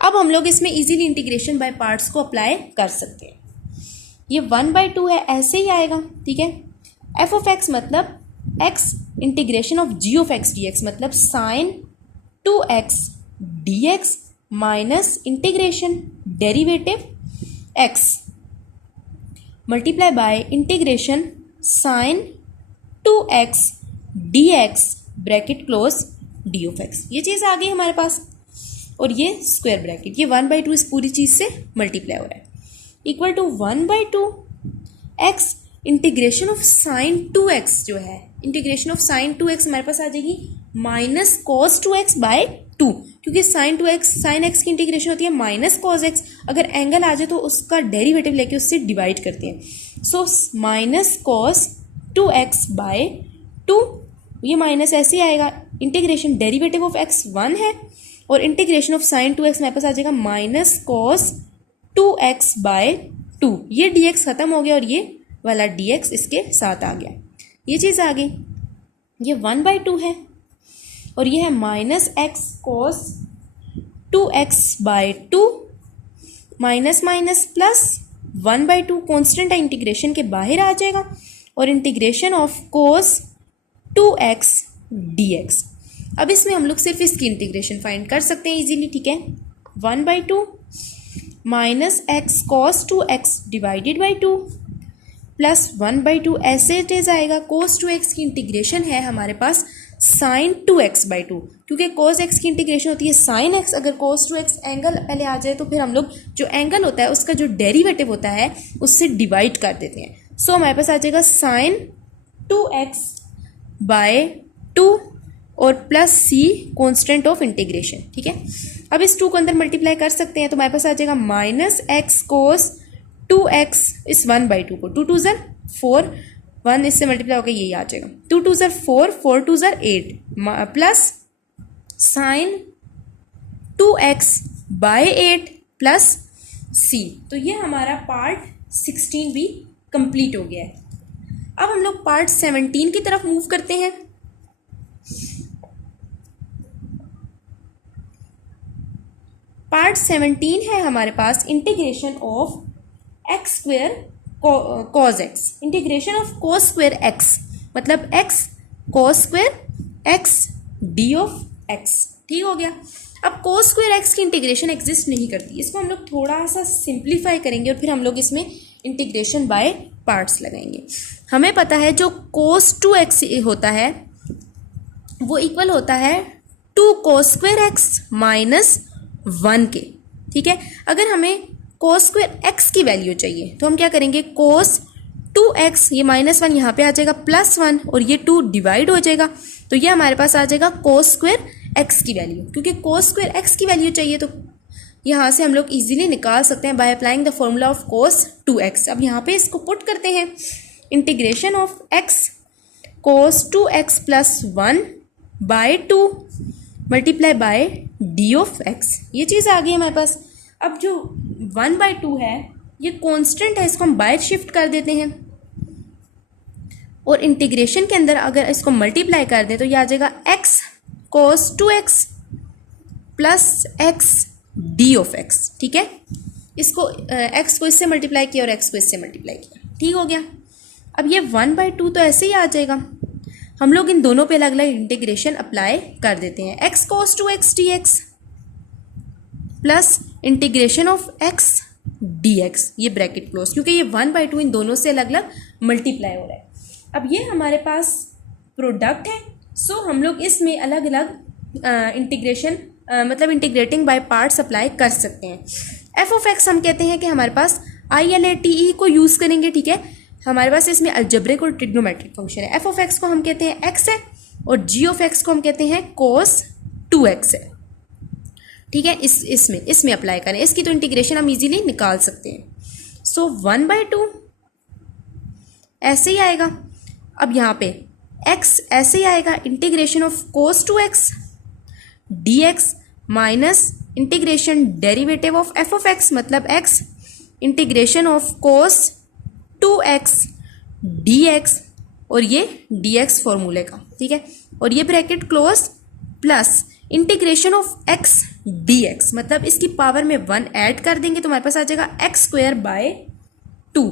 अब हम लोग इसमें इजीली इंटीग्रेशन बाय पार्ट्स को अप्लाई कर सकते हैं। ये 1/2 है, ऐसे ही आएगा, ठीक है। एफ ऑफ एक्स मतलब x integration of g of x d x, मतलब sine 2x dx minus integration derivative x multiply by integration sine 2x dx bracket close d of x. ये चीज़ आ गई हमारे पास, और ये स्क्वायर ब्रैकेट, ये 1/2 इस पूरी चीज़ से मल्टीप्लाई हो रहा है, equal to 1/2 x integration of sine 2x जो है, इंटीग्रेशन ऑफ साइन 2x हमारे पास आ जाएगी माइनस कॉस 2x बाय 2, क्योंकि साइन 2x साइन x की इंटीग्रेशन होती है माइनस कॉस x, अगर एंगल आ जाए तो उसका डेरिवेटिव लेके उससे डिवाइड करते हैं। So minus cos 2x by 2, ये माइनस ऐसे ही आएगा, इंटीग्रेशन डेरिवेटिव ऑफ x 1 है, और इंटीग्रेशन ऑफ साइन 2x मेरे पास आ जाएगा माइनस कॉस 2x बाय 2, ये dx खत्म हो गया और ये वाला dx इसके साथ आ गया, ये चीज़ आ गई, ये 1/2 है, और ये है minus x cos 2x by 2 minus minus plus 1/2 constant है, इंटीग्रेशन के बाहर आ जाएगा, और integration of cos 2x dx। अब इसमें हम लोग सिर्फ इसकी इंटीग्रेशन फाइंड कर सकते हैं इजीली, ठीक है। 1/2 minus x cos 2x divided by 2 plus 1/2 ऐसे इट इज आएगा। कोस 2x की इंटीग्रेशन है हमारे पास साइन 2x बाई 2, क्योंकि कोस x की इंटीग्रेशन होती है साइन x, अगर कोस 2x एंगल पहले आ जाए तो फिर हम लोग जो एंगल होता है उसका जो डेरिवेटिव होता है उससे डिवाइड कर देते हैं। सो हमारे पास आ जाएगा साइन 2x बाय 2 और plus c constant of integration, ठीक है। अब इस 2 को अंदर मल्टीप्लाई कर सकते हैं तो हमारे पास आ जाएगा माइनस एक्स कोस 2x इस 1/2 को, 2 2 ज़र 4, 1 इससे मल्टीप्लाई होकर यही आ जाएगा, 2 2 ज़र 4, 4 2 ज़र 8 plus sine 2x by 8 plus c। तो ये हमारा पार्ट 16 भी कंप्लीट हो गया है। अब हम लोग पार्ट 17 की तरफ मूव करते हैं। पार्ट 17 है हमारे पास integration of x square cos x, integration of cos square x, मतलब x cos square x d of x, ठीक हो गया। अब कोस स्क्वेयर एक्स की इंटीग्रेशन एग्जिस्ट नहीं करती, इसको हम लोग थोड़ा सा सिंप्लीफाई करेंगे और फिर हम लोग इसमें इंटीग्रेशन बाय पार्ट्स लगाएंगे। हमें पता है जो कोस 2x होता है वो इक्वल होता है 2 कोस स्क्वेयर एक्स माइनस 1 के, ठीक है। अगर हमें कोस स्क्वेयर एक्स की वैल्यू चाहिए तो हम क्या करेंगे, कोस 2x ये -1 यहाँ पे आ जाएगा +1 और ये 2 डिवाइड हो जाएगा, तो ये हमारे पास आ जाएगा कोस स्क्वेयर एक्स की वैल्यू। क्योंकि कोस स्क्वेयर एक्स की वैल्यू चाहिए तो यहाँ से हम लोग इजीली निकाल सकते हैं by applying the formula of cos 2x। अब यहाँ पे इसको पुट करते हैं, integration of x cos 2x plus 1 by 2 multiply by d of x, ये चीज़ आ गई हमारे पास। अब जो 1/2 है ये कांस्टेंट है, इसको हम बाय शिफ्ट कर देते हैं और इंटीग्रेशन के अंदर अगर इसको मल्टीप्लाई कर दें तो ये आ जाएगा x cos 2x plus x D of x, ठीक है। इसको x को इससे मल्टीप्लाई किया और x को इससे मल्टीप्लाई किया, ठीक हो गया। अब ये 1/2 तो ऐसे ही आ जाएगा, हम लोग इन दोनों पे अलग अलग इंटीग्रेशन अप्लाई कर देते हैं। x cos 2x dx plus integration of x dx, ये ब्रैकेट क्लोज, क्योंकि ये 1/2 इन दोनों से अलग अलग मल्टीप्लाई हो रहा है। अब ये हमारे पास प्रोडक्ट है, सो हम लोग इसमें अलग अलग इंटीग्रेशन मतलब इंटीग्रेटिंग बाय पार्ट्स अप्लाई कर सकते हैं। एफ ऑफ एक्स हम कहते हैं कि हमारे पास ILATE को यूज़ करेंगे, ठीक है। हमारे पास इसमें अलजेब्रिक और ट्रिग्नोमेट्रिक फंक्शन है। एफ ऑफ एक्स को हम कहते हैं x है और जी ऑफ एक्स को हम कहते हैं कोस 2x है, ठीक है। इसमें अप्लाई करें, इसकी तो इंटीग्रेशन हम इजीली निकाल सकते हैं। सो 1/2 ऐसे ही आएगा। अब यहाँ पे x ऐसे ही आएगा, integration of cos 2x dx minus integration derivative of f of x, मतलब x integration of cos 2x dx और ये dx फॉर्मूले का, ठीक है, और ये bracket close plus integration of x dx, मतलब इसकी पावर में 1 ऐड कर देंगे तो हमारे पास आ जाएगा x स्क्वायर बाय 2,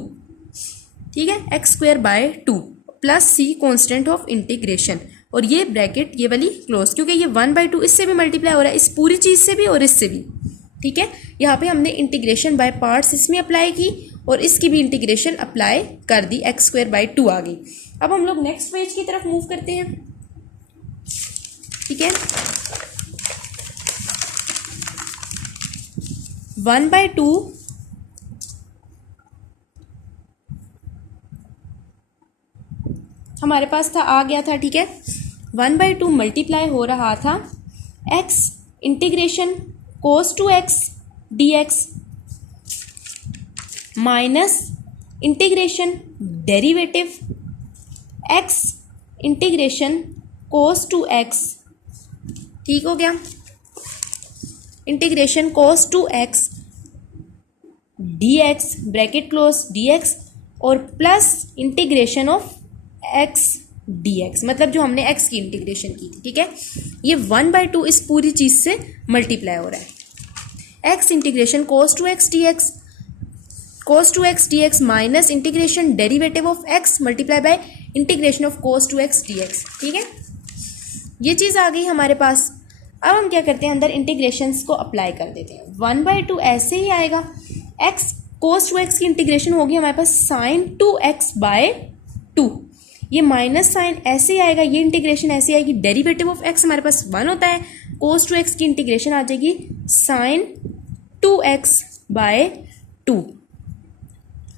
ठीक है, x square by 2 plus c constant of integration, और ये ब्रैकेट ये वाली क्लोज, क्योंकि ये 1/2 इससे भी मल्टीप्लाई हो रहा है, इस पूरी चीज़ से भी और इससे भी। ठीक है, यहाँ पे हमने इंटीग्रेशन बाय पार्ट्स इसमें अप्लाई की और इसकी भी इंटीग्रेशन अप्लाई कर दी, x²/2 आ गई। अब हम लोग नेक्स्ट पेज की तरफ मूव करते हैं। ठीक है, 1/2 हमारे पास था, आ गया था। ठीक है, 1/2 मल्टीप्लाई हो रहा था x integration cos 2x dx minus integration derivative x integration cos 2x, ठीक हो गया, integration cos 2x dx bracket close dx और plus integration of x dx, मतलब जो हमने x की इंटीग्रेशन की थी। ठीक है, ये 1/2 इस पूरी चीज़ से मल्टीप्लाई हो रहा है। x integration cos 2x dx minus integration derivative of x multiply by integration of cos 2x dx। ठीक है, ये चीज़ आ गई हमारे पास। अब हम क्या करते हैं, अंदर इंटीग्रेशंस को अप्लाई कर देते हैं। 1/2 ऐसे ही आएगा, x cos 2x की इंटीग्रेशन होगी हमारे पास sin 2x/2, ये माइनस साइन ऐसे ही आएगा, ये इंटीग्रेशन ऐसे आएगी, डेरिवेटिव ऑफ x हमारे पास 1 होता है, cos 2x की इंटीग्रेशन आ जाएगी sin 2x/2,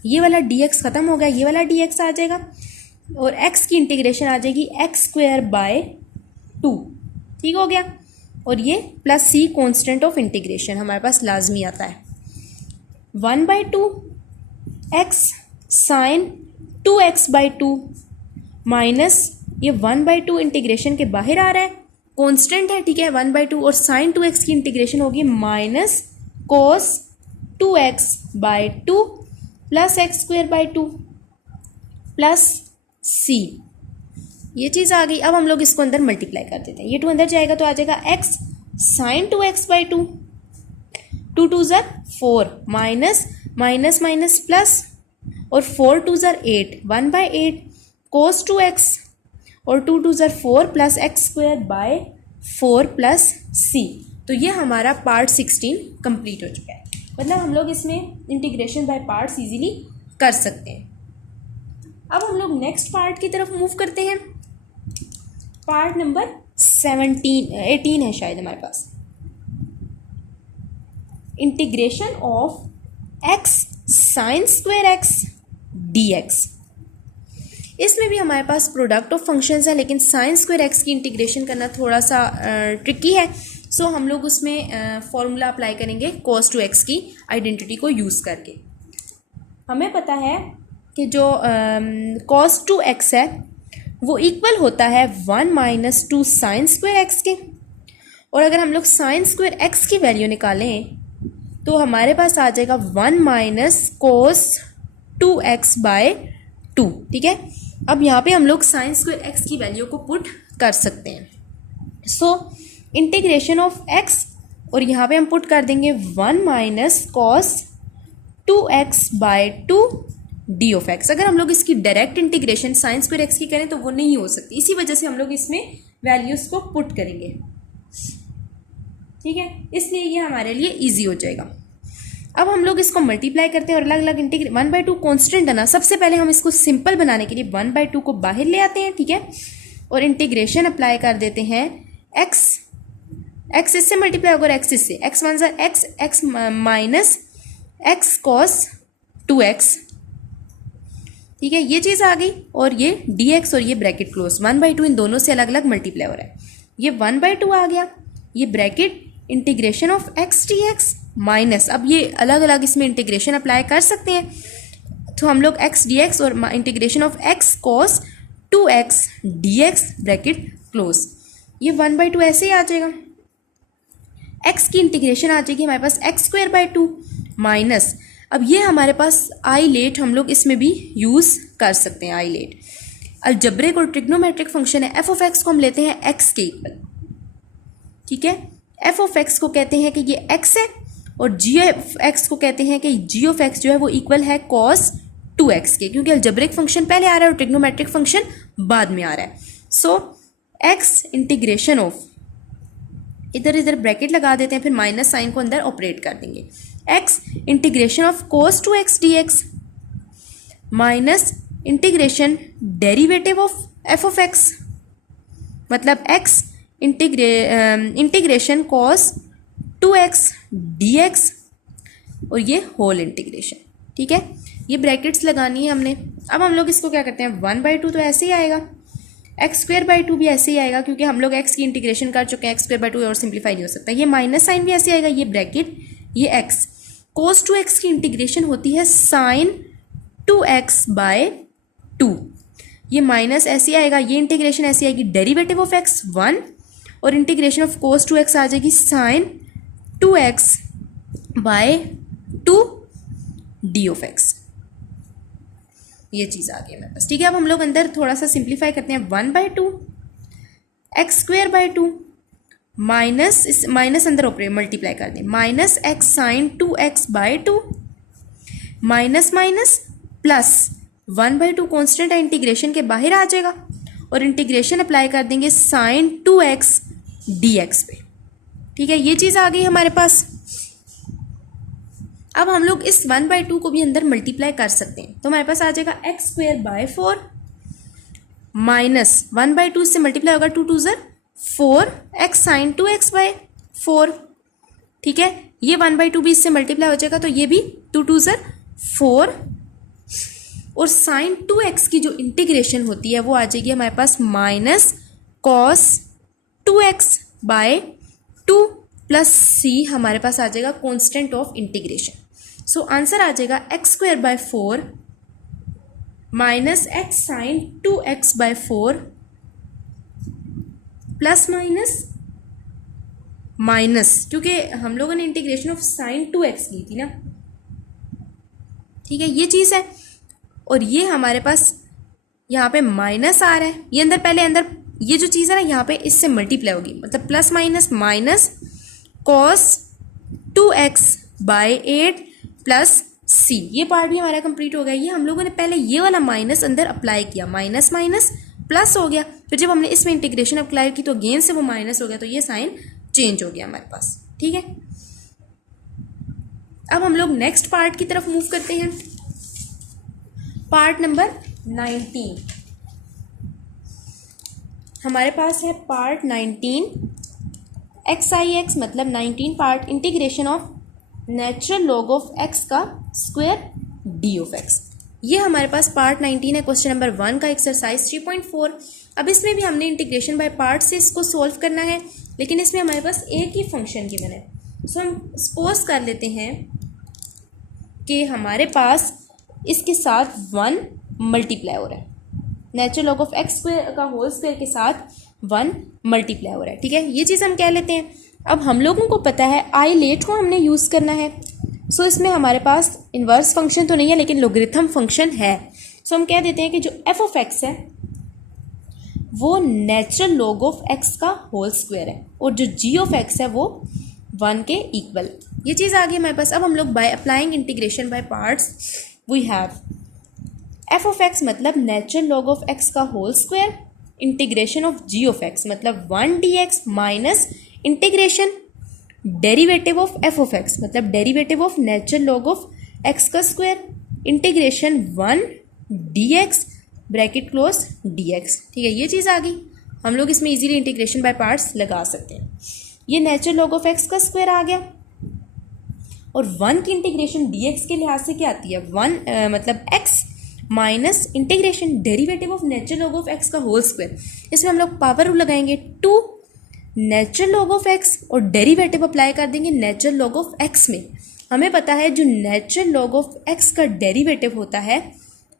ये वाला dx खत्म हो गया, ये वाला dx आ जाएगा और x की इंटीग्रेशन आ जाएगी x²/2, ठीक हो गया, और ये plus c constant of integration हमारे पास लाजमी आता है। 1/2 x sin 2x/2 माइनस ये 1/2 इंटीग्रेशन के बाहर आ रहा है, कांस्टेंट है। ठीक है, 1/2 और sin 2x की इंटीग्रेशन होगी minus cos 2x/2 plus x²/2 plus c, ये चीज़ आ गई। अब हम लोग इसको अंदर मल्टीप्लाई कर देते हैं, ये 2 अंदर जाएगा तो आ जाएगा x sin 2x/2, 2 2 ज़र 4 माइनस माइनस माइनस प्लस और 4 2 ज़र 8, 1/8 cos 2x और 2 2 ज़र 4 प्लस x²/4 प्लस c। तो ये हमारा पार्ट 16 कंप्लीट हो चुका है, मतलब हम लोग इसमें इंटीग्रेशन बाय पार्ट्स इजीली कर सकते हैं। अब हम लोग नेक्स्ट पार्ट की तरफ मूव करते हैं। पार्ट नंबर 18 है शायद हमारे पास, integration of x sin square x dx। इसमें भी हमारे पास प्रोडक्ट ऑफ फंक्शंस है, लेकिन sin square x की इंटीग्रेशन करना थोड़ा सा ट्रिकी है, सो हम लोग उसमें फॉर्मूला अप्लाई करेंगे cos 2x की आइडेंटिटी को यूज़ करके। हमें पता है कि जो cos 2x है वो इक्वल होता है 1 - 2 sin square x के, और अगर हम लोग sin square x की वैल्यू निकालें तो हमारे पास आ जाएगा 1 - cos 2x/2। ठीक है, अब यहाँ पे हम लोग sin square x की वैल्यू को पुट कर सकते हैं। सो इंटीग्रेशन ऑफ x और यहाँ पे हम पुट कर देंगे 1 - cos 2x/2 d of x। अगर हम लोग इसकी direct integration sin square x की करें तो वो नहीं हो सकती, इसी वजह से हम लोग इसमें वैल्यूज़ को पुट करेंगे। ठीक है, इसलिए ये हमारे लिए इजी हो जाएगा। अब हम लोग इसको मल्टीप्लाई करते हैं और अलग अलग इंटीग्रेट 1/2 कॉन्स्टेंट है ना, सबसे पहले हम इसको सिंपल बनाने के लिए 1/2 को बाहर ले आते हैं। ठीक है, और इंटीग्रेशन अप्लाई कर देते हैं x इससे मल्टीप्लाई होगा, x इससे, x 1 ज़ा x minus x cos 2x। ठीक है, ये चीज़ आ गई, और ये dx और ये ब्रैकेट क्लोज 1/2 इन दोनों से अलग अलग मल्टीप्लाई हो रहा है, ये 1/2 आ गया, ये bracket integration of x dx minus, अब ये अलग अलग इसमें इंटीग्रेशन अप्लाई कर सकते हैं, तो हम लोग x dx और integration of x cos 2x dx bracket close, ये 1/2 ऐसे ही आ जाएगा। x की इंटीग्रेशन आ जाएगी हमारे पास x²/2 माइनस, अब ये हमारे पास आइलेट हम लोग इसमें भी यूज़ कर सकते हैं। आइलेट अलजेब्रिक और ट्रिग्नोमेट्रिक फंक्शन है, f ऑफ x को हम लेते हैं x के इक्वल। ठीक है, f ऑफ x को कहते हैं कि ये x है, और g ऑफ x को कहते हैं कि g ऑफ x जो है वो इक्वल है cos 2x के, क्योंकि अलजेब्रिक फंक्शन पहले आ रहा है और ट्रिग्नोमेट्रिक फंक्शन बाद में आ रहा है। सो एक्स इंटीग्रेशन ऑफ, इधर इधर ब्रैकेट लगा देते हैं, फिर माइनस साइन को अंदर ऑपरेट कर देंगे, x integration of cos two x d x minus integration derivative of f of x, मतलब x integration cos two x d x और ये होल इंटीग्रेशन। ठीक है, ये ब्रैकेट्स लगानी है हमने। अब हम लोग इसको क्या करते हैं, 1/2 तो ऐसे ही आएगा, x²/2 भी ऐसे ही आएगा क्योंकि हम लोग x की इंटीग्रेशन कर चुके हैं, x²/2 और सिंप्लीफाई नहीं हो सकता। ये माइनस साइन भी ऐसे आएगा, ये ब्रैकेट, ये x cos 2x की इंटीग्रेशन होती है sin 2x/2, ये माइनस ऐसे आएगा, ये इंटीग्रेशन ऐसी आएगी, डेरिवेटिव ऑफ x 1 और इंटीग्रेशन ऑफ cos 2x आ जाएगी sin 2x/2 d of x। ये चीज़ आ गई मेरे पास। ठीक है, अब हम लोग अंदर थोड़ा सा सिंप्लीफाई करते हैं, 1/2 x² माइनस, इस माइनस अंदर ऑपरेट मल्टीप्लाई कर दें, minus x sin 2x/2 minus minus plus 1/2 constant है, इंटीग्रेशन के बाहर आ जाएगा और इंटीग्रेशन अप्लाई कर देंगे sin 2x dx पे। ठीक है, ये चीज़ आ गई हमारे पास। अब हम लोग इस 1/2 को भी अंदर मल्टीप्लाई कर सकते हैं, तो हमारे पास आ जाएगा x² माइनस 1/2 से मल्टीप्लाई होगा, 2 2 4 x sin 2x/4। ठीक है, ये 1/2 भी इससे मल्टीप्लाई हो जाएगा, तो ये भी 2 2 4 और sin 2x की जो इंटीग्रेशन होती है वो आ जाएगी हमारे पास minus cos 2x/2 plus c हमारे पास आ जाएगा constant of integration. So answer आ जाएगा x²/4 minus x sin 2x/4 plus minus minus, क्योंकि हम लोगों ने इंटीग्रेशन ऑफ sin 2x की थी ना। ठीक है, ये चीज़ है और ये हमारे पास यहाँ पे माइनस आ रहा है, ये अंदर पहले अंदर ये जो चीज़ है ना यहाँ पे इससे मल्टीप्लाई होगी, मतलब plus minus minus cos 2x/8 plus c, ये पार्ट भी हमारा कंप्लीट हो गया। ये हम लोगों ने पहले ये वाला माइनस अंदर अप्लाई किया, माइनस माइनस प्लस हो गया, फिर जब हमने इसमें इंटीग्रेशन अप्लाई की तो अगेन से वो माइनस हो गया, तो ये साइन चेंज हो गया हमारे पास। ठीक है, अब हम लोग नेक्स्ट पार्ट की तरफ मूव करते हैं, पार्ट नंबर 19 हमारे पास है। पार्ट 19 xix मतलब 19 part integration of natural log of x का स्क्वायर d ऑफ x। ये हमारे पास पार्ट 19 है, क्वेश्चन नंबर 1 का एक्सरसाइज 3.4। अब इसमें भी हमने इंटीग्रेशन बाय पार्ट से इसको सोल्व करना है, लेकिन इसमें हमारे पास एक ही फंक्शन गिवन है। सो हम सपोज कर लेते हैं कि हमारे पास इसके साथ 1 मल्टीप्लाई हो रहा है, natural log of x square का होल स्क्वायर के साथ 1 मल्टीप्लाई हो रहा है। ठीक है, ये चीज़ हम कह लेते हैं। अब हम लोगों को पता है आई लेट को हमने यूज़ करना है, सो इसमें हमारे पास इन्वर्स फंक्शन तो नहीं है लेकिन लोगरिथम फंक्शन है। सो हम कह देते हैं कि जो एफ ऑफ एक्स है वो नेचुरल लॉग ऑफ एक्स का होल स्क्वायर है और जो जी ऑफ एक्स है वो 1 के इक्वल। ये चीज़ आ गई हमारे पास। अब हम लोग by applying integration by parts we have f of x मतलब नेचुरल लॉग ऑफ एक्स का whole square, integration of g of x मतलब 1 dx minus integration derivative of f of x मतलब derivative of natural log of x का square, integration 1 dx bracket close dx। ठीक है, ये चीज़ आ गई। हम लोग इसमें इजीली इंटीग्रेशन बाय पार्ट्स लगा सकते हैं। ये नेचुरल लॉग ऑफ एक्स का स्क्वायर आ गया और 1 की इंटीग्रेशन dx के लिहाज से क्या आती है, 1 मतलब x minus integration derivative of natural log of x का होल स्क्वायर। इसमें हम लोग पावर रूल लगाएंगे 2 नेचुरल लॉग ऑफ एक्स और डेरिवेटिव अप्लाई कर देंगे नेचुरल लॉग ऑफ एक्स में। हमें पता है जो नेचुरल लॉग ऑफ एक्स का डेरिवेटिव होता है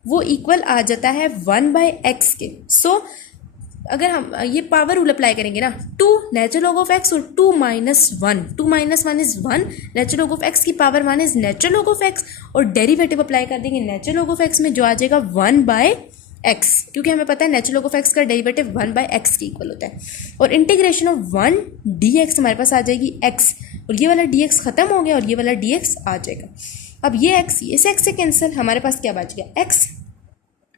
वो इक्वल आ जाता है 1/x के। सो अगर हम ये पावर रूल अप्लाई करेंगे ना, 2 नेचुरल लॉग ऑफ एक्स और 2 minus 1, 2 minus 1 is 1, natural log of x की power 1 is natural log of x और डेरिवेटिव अप्लाई कर देंगे नेचुरल लॉग ऑफ एक्स में जो आ जाएगा 1/x, क्योंकि हमें पता है नेचुरल लॉग ऑफ एक्स का डेरिवेटिव 1/x के इक्वल होता है। और इंटीग्रेशन ऑफ 1 dx हमारे पास आ जाएगी x और ये वाला dx ख़त्म हो गया और ये वाला dx आ जाएगा। अब ये x इस x से कैंसिल, हमारे पास क्या बच गया, x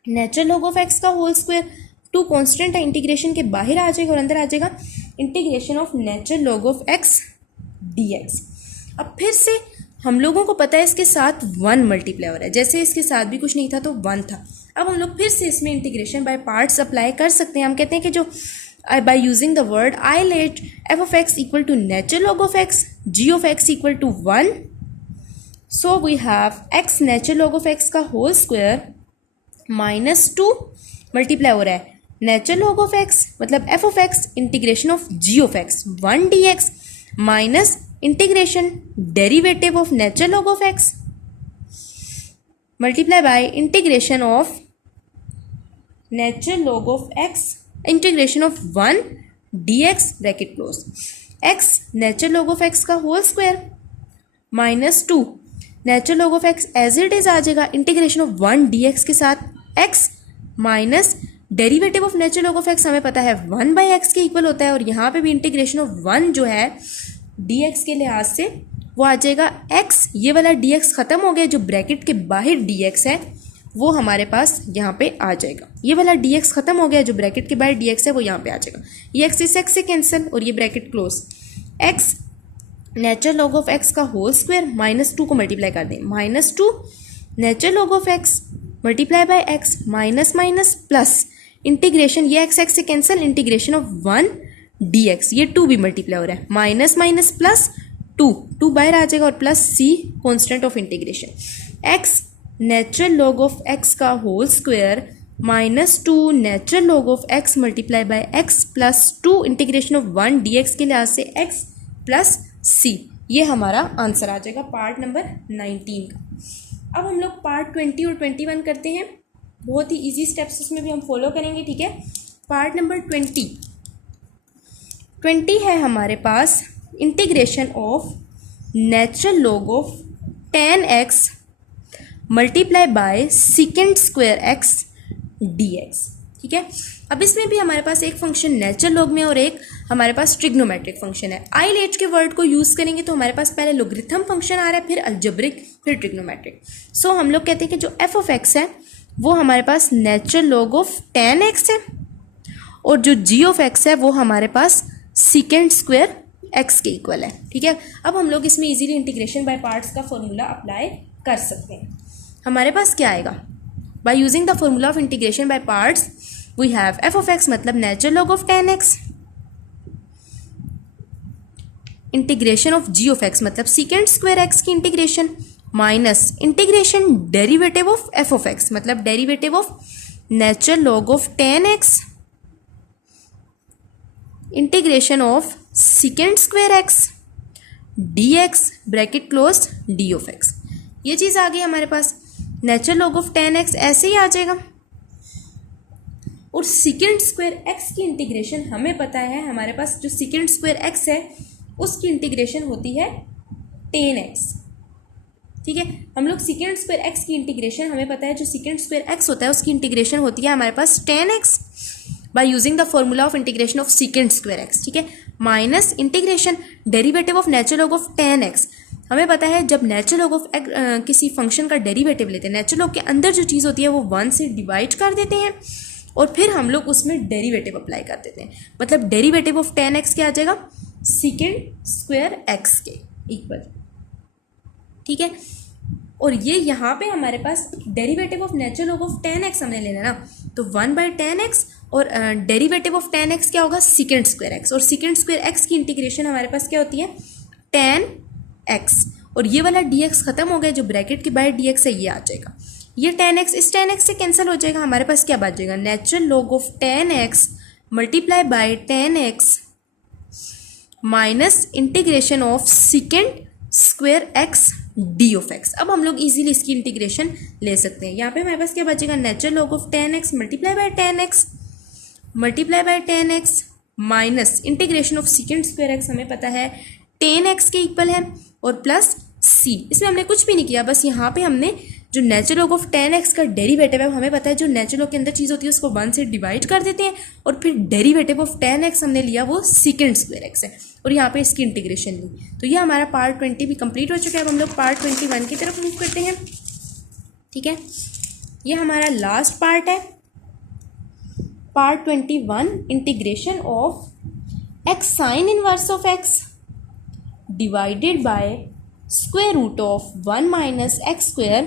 natural log of x का होल स्क्वायर टू कॉन्स्टेंट है, इंटीग्रेशन के बाहर आ जाएगा और अंदर आ जाएगा integration of natural log of x d x. अब फिर से हम लोगों को पता है इसके साथ 1 मल्टीप्लाई हो रहा है, जैसे इसके साथ भी कुछ नहीं था तो 1 था। अब हम लोग फिर से इसमें इंटीग्रेशन बाय पार्ट्स अप्लाई कर सकते हैं। हम कहते हैं कि जो by using the word I let f of x equal to natural log of x, g of x equal to 1, so we have x natural log of x का होल स्क्वायर -2 मल्टीप्लाई हो रहा है नेचुरल लॉग ऑफ एक्स मतलब f of x integration of g of x 1 d x minus integration derivative of natural log of x multiply by integration of natural log of x integration of 1 d x bracket close, x natural log of x का whole square -2 natural log of x as it is आ जाएगा इंटीग्रेशन ऑफ 1 डी एक्स के साथ x minus derivative of natural log of x हमें पता है 1 बाई एक्स के इक्वल होता है, और यहाँ पे भी इंटीग्रेशन ऑफ 1 जो है डी एक्स के लिहाज से वो आ जाएगा एक्स, ये वाला डी एक्स खत्म हो गया, जो ब्रैकेट के बाहर डी एक्स है वो हमारे पास यहाँ पे आ जाएगा, ये वाला डी एक्स खत्म हो गया, जो ब्रैकेट के बाहर डी एक्स है वो यहाँ पे आ जाएगा, ये एक्स इस एक्स से कैंसिल और ये bracket close, x natural log of x का होल स्क्वायर -2 को मल्टीप्लाई कर दें, -2 natural log of x multiply by x minus minus plus integration, ये एक्स एक्स से cancel, integration of 1 d x, ये 2 भी मल्टीप्लाई हो रहा है, माइनस माइनस प्लस 2 बाहर आ जाएगा और plus c constant of integration, x natural log of x का whole square -2 natural log of x multiply by x plus 2 integration of 1 d x के लिहाज से एक्स प्लस सी, ये हमारा आंसर आ जाएगा पार्ट नंबर 19 का। अब हम लोग पार्ट 20 और 21 करते हैं, बहुत ही इजी स्टेप्स इसमें भी हम फॉलो करेंगे, ठीक है। पार्ट नंबर 20 है हमारे पास integration of natural log of 10x multiply by second square x dx, ठीक है। अब इसमें भी हमारे पास एक फंक्शन नेचुरल लॉग में और एक हमारे पास ट्रिग्नोमेट्रिक फंक्शन है। आई लेट के वर्ड को यूज़ करेंगे तो हमारे पास पहले लोगरिथम फंक्शन आ रहा है, फिर अलजेब्रिक, फिर ट्रिग्नोमेट्रिक। सो हम लोग कहते हैं कि जो एफ ऑफ एक्स है वो हमारे पास नेचुरल लॉग ऑफ 10x है, और जो जी ऑफ एक्स है वो हमारे पास सेकेंड स्क्वायर x के इक्वल है, ठीक है। अब हम लोग इसमें इजीली इंटीग्रेशन बाय पार्ट्स का फॉर्मूला अप्लाई कर सकते हैं। हमारे पास क्या आएगा, by using the formula of integration by parts we have f of x मतलब natural log of 10x integration of g of x मतलब सेकेंड स्क्वायर एक्स की integration minus integration derivative of f of x मतलब derivative of natural log of 10x integration of second square x d x bracket close d of x, ये चीज़ आ गई हमारे पास। नेचुरल लॉग ऑफ 10x ऐसे ही आ जाएगा, और सेकेंड स्क्वायर एक्स की इंटीग्रेशन हमें पता है, हमारे पास जो सेकेंड स्क्वायर एक्स है उसकी इंटीग्रेशन होती है 10x, ठीक है। हम लोग सेकेंड स्क्वायर एक्स की इंटीग्रेशन हमें पता है, जो सेकेंड स्क्वायर एक्स होता है उसकी इंटीग्रेशन होती है हमारे पास 10x bye using the formula of integration of second square x, ठीक है, minus integration derivative of natural log of 10x। हमें पता है जब नेचुरल लॉग ऑफ किसी फंक्शन का डेरिवेटिव लेते हैं, नेचुरल लॉग के अंदर जो चीज़ होती है वो 1 से डिवाइड कर देते हैं और फिर हम लोग उसमें डेरिवेटिव अप्लाई कर देते हैं, मतलब डेरिवेटिव ऑफ 10x क्या आ जाएगा, सेकेंड स्क्वायर एक्स के इक्वल, ठीक है। और ये यहाँ पे हमारे पास derivative of natural log of 10x हमने लेना ना, तो 1/10x और डेरिवेटिव ऑफ 10x क्या होगा, सेकेंड स्क्वायर एक्स, और सेकेंड स्क्वायर एक्स की इंटीग्रेशन हमारे पास क्या होती है 10x, और ये वाला dx खत्म हो गया, जो ब्रैकेट के बाहर dx है ये आ जाएगा, ये 10x इस 10x से कैंसिल हो जाएगा, हमारे पास क्या बच जाएगा, natural log of 10x multiply bye 10x minus integration of second square x d of x. अब हम लोग इजीली इसकी इंटीग्रेशन ले सकते हैं। यहाँ पे हमारे पास क्या बचेगा, natural log of 10x multiply bye 10x minus integration of second square x हमें पता है 10x के इक्वल है, और प्लस c, इसमें हमने कुछ भी नहीं किया, बस यहाँ पे हमने जो नेचुरल लॉग ऑफ 10x का डेरिवेटिव है, हमें पता है जो नेचुरल लॉग के अंदर चीज़ होती है उसको 1 से डिवाइड कर देते हैं, और फिर डेरिवेटिव ऑफ 10x हमने लिया वो सेकेंड स्क्वायर एक्स है, और यहाँ पे इसकी इंटीग्रेशन ली। तो ये हमारा पार्ट 20 भी कंप्लीट हो चुका है। अब हम लोग पार्ट 21 की तरफ मूव करते हैं, ठीक है। ये हमारा लास्ट पार्ट है, part 21 integration of x sine inverse of x divided by square root of 1 minus x square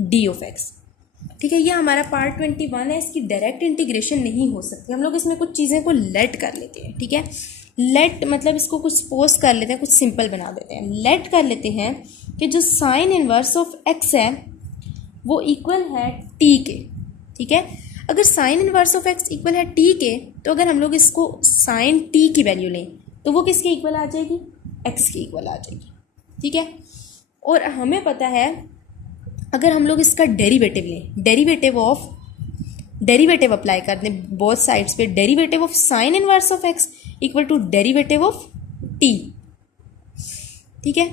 d of x. ठीक है, ये हमारा पार्ट 21 है। इसकी डायरेक्ट इंटीग्रेशन नहीं हो सकती, हम लोग इसमें कुछ चीज़ें को लेट कर लेते हैं। ठीक है, लेट मतलब इसको कुछ सपोज कर लेते हैं, कुछ सिंपल बना देते हैं। लेट कर लेते हैं कि जो साइन इनवर्स ऑफ एक्स है वो इक्वल है टी के। ठीक है, अगर sign inverse of x equal है टी के, तो अगर हम लोग इसको साइन टी की वैल्यू लें तो वो किसके इक्वल आ जाएगी, एक्स के इक्वल आ जाएगी। ठीक है, और हमें पता है अगर हम लोग इसका डेरिवेटिव लें, डेरिवेटिव अप्लाई कर दें बोथ साइड्स पे, derivative of sine inverse of x equal to derivative of t. ठीक है,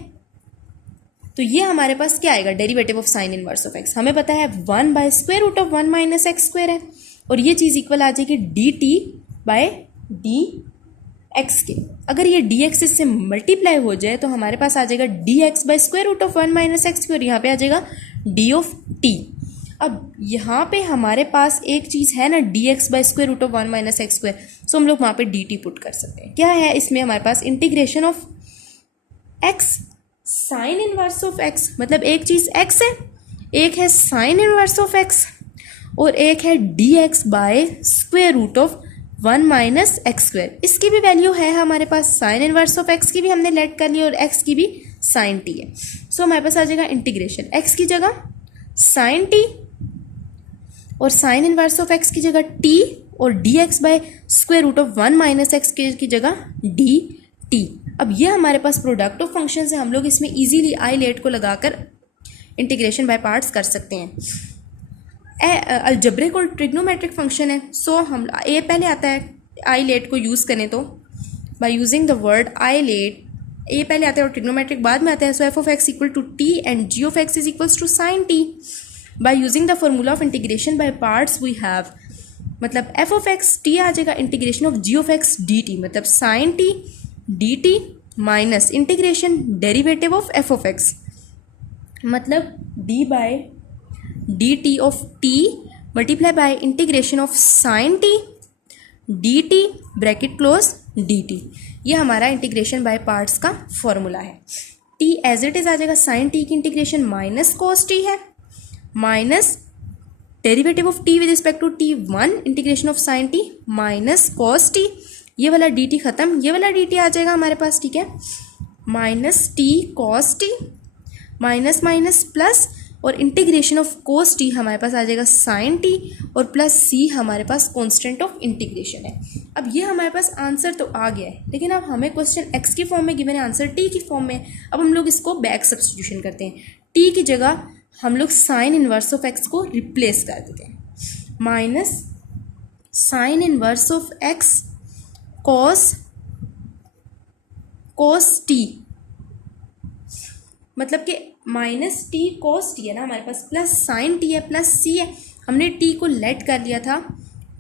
तो ये हमारे पास क्या आएगा, derivative of sine inverse of x. हमें पता है 1 by square root of 1 minus x square है, और ये चीज़ इक्वल आ जाएगी d t by d x के। अगर ये डी एक्स इससे मल्टीप्लाई हो जाए तो हमारे पास आ जाएगा d x by square root of 1 minus x square, यहाँ पे आ जाएगा डी ऑफ टी। अब यहाँ पे हमारे पास एक चीज़ है ना, d x by square root of 1 minus x square, so हम लोग वहाँ पे डी टी पुट कर सकते हैं। क्या है इसमें हमारे पास, integration of x sine inverse of x, मतलब एक चीज़ एक्स है, एक है साइन इनवर्स ऑफ एक्स, और एक है d x by square root of 1 minus x square. इसकी भी वैल्यू है हमारे पास, साइन इनवर्स ऑफ एक्स की भी हमने लेट कर लिया और एक्स की भी साइन टी है। सो हमारे पास आ जाएगा इंटीग्रेशन एक्स की जगह साइन टी और साइन इनवर्स ऑफ एक्स की जगह टी, और d x by square root of 1 minus x की जगह डी टी। अब ये हमारे पास प्रोडक्ट ऑफ फंक्शन है, हम लोग इसमें इजीली आई लेट को लगाकर इंटीग्रेशन बाय पार्ट्स कर सकते हैं। अलजेब्रिक और ट्रिग्नोमेट्रिक फंक्शन है, सो हम ए पहले आता है आई लेट को यूज़ करें तो by using the word I late, A पहले आता है और ट्रिग्नोमेट्रिक बाद में आता है। So f of x equal to t and g of x is equals to sine t. By using the formula of integration by parts we have, मतलब एफ ऑफ एक्स टी आ जाएगा integration of g of x d t, मतलब sine t d t minus integration derivative of f of x, मतलब d by d t of t multiply by integration of sine t d t bracket close d t. ये हमारा इंटीग्रेशन बाय पार्ट्स का फॉर्मूला है। टी एज इट इज आ जाएगा साइन टी की इंटीग्रेशन माइनस कोस टी है, minus derivative of t with respect to t 1 integration of sine t minus cos t, ये वाला डी टी खत्म, ये वाला डी टी आ जाएगा हमारे पास। ठीक है, minus T cos T minus minus plus, और इंटीग्रेशन ऑफ कोस टी हमारे पास आ जाएगा साइन टी, और प्लस सी हमारे पास कांस्टेंट ऑफ इंटीग्रेशन है। अब ये हमारे पास आंसर तो आ गया है, लेकिन अब हमें क्वेश्चन एक्स की फॉर्म में गिवन है, आंसर टी की फॉर्म में। अब हम लोग इसको बैक सब्स्टिट्यूशन करते हैं, टी की जगह हम लोग साइन इनवर्स ऑफ एक्स को रिप्लेस कर देते हैं, minus sine inverse of x cos T, मतलब कि माइनस टी कॉस टी है ना हमारे पास, प्लस साइन टी है प्लस सी है। हमने टी को लेट कर लिया था,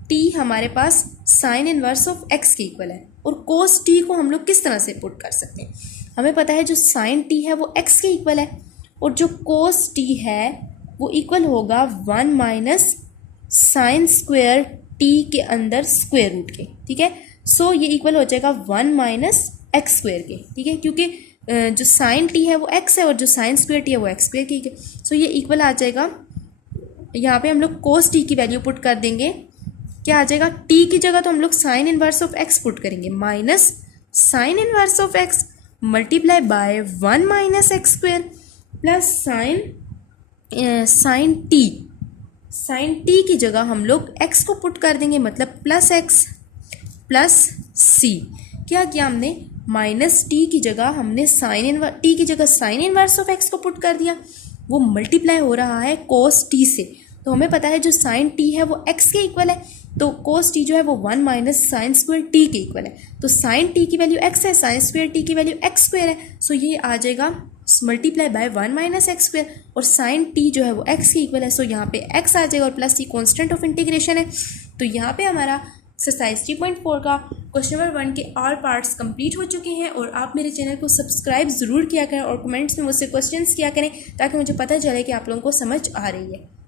टी हमारे पास साइन इनवर्स ऑफ एक्स के इक्वल है, और कोस टी को हम लोग किस तरह से पुट कर सकते हैं, हमें पता है जो साइन टी है वो एक्स के इक्वल है, और जो कोस टी है वो इक्वल होगा 1 माइनस साइन स्क्वायर टी के अंदर स्क्वायर रूट के। ठीक है, सो ये इक्वल हो जाएगा 1 माइनस एक्स स्क्वायर के। ठीक है, क्योंकि जो साइन टी है वो एक्स है और जो साइन स्क्वायर टी है वो एक्स स्क्वायर की है। सो ये इक्वल आ जाएगा, यहाँ पे हम लोग कोस टी की वैल्यू पुट कर देंगे, क्या आ जाएगा, टी की जगह तो हम लोग sine inverse of x put करेंगे, minus sine inverse of x multiply by 1 minus x square plus sine t की जगह हम लोग एक्स को पुट कर देंगे, मतलब प्लस एक्स प्लस सी। क्या किया हमने, माइनस टी की जगह हमने टी की जगह साइन इनवर्स ऑफ एक्स को पुट कर दिया, वो मल्टीप्लाई हो रहा है कोस टी से, तो हमें पता है जो साइन टी है वो एक्स के इक्वल है, तो कोस टी जो है वो 1 माइनस साइन स्क्वायर टी के इक्वल है, तो साइन टी की वैल्यू एक्स है, साइन स्क्वायर टी की वैल्यू एक्स स्क्वायर है। सो ये आ जाएगा multiply by 1 minus x square, और साइन टी जो है वो एक्स के इक्वल है, सो यहाँ पे एक्स आ जाएगा और plus c constant of integration है। तो यहाँ पे हमारा एक्सरसाइज 3.4 का क्वेश्चन नंबर 1 के ऑल पार्ट्स कंप्लीट हो चुके हैं, और आप मेरे चैनल को सब्सक्राइब ज़रूर किया करें और कमेंट्स में मुझसे क्वेश्चंस किया करें, ताकि मुझे पता चले कि आप लोगों को समझ आ रही है।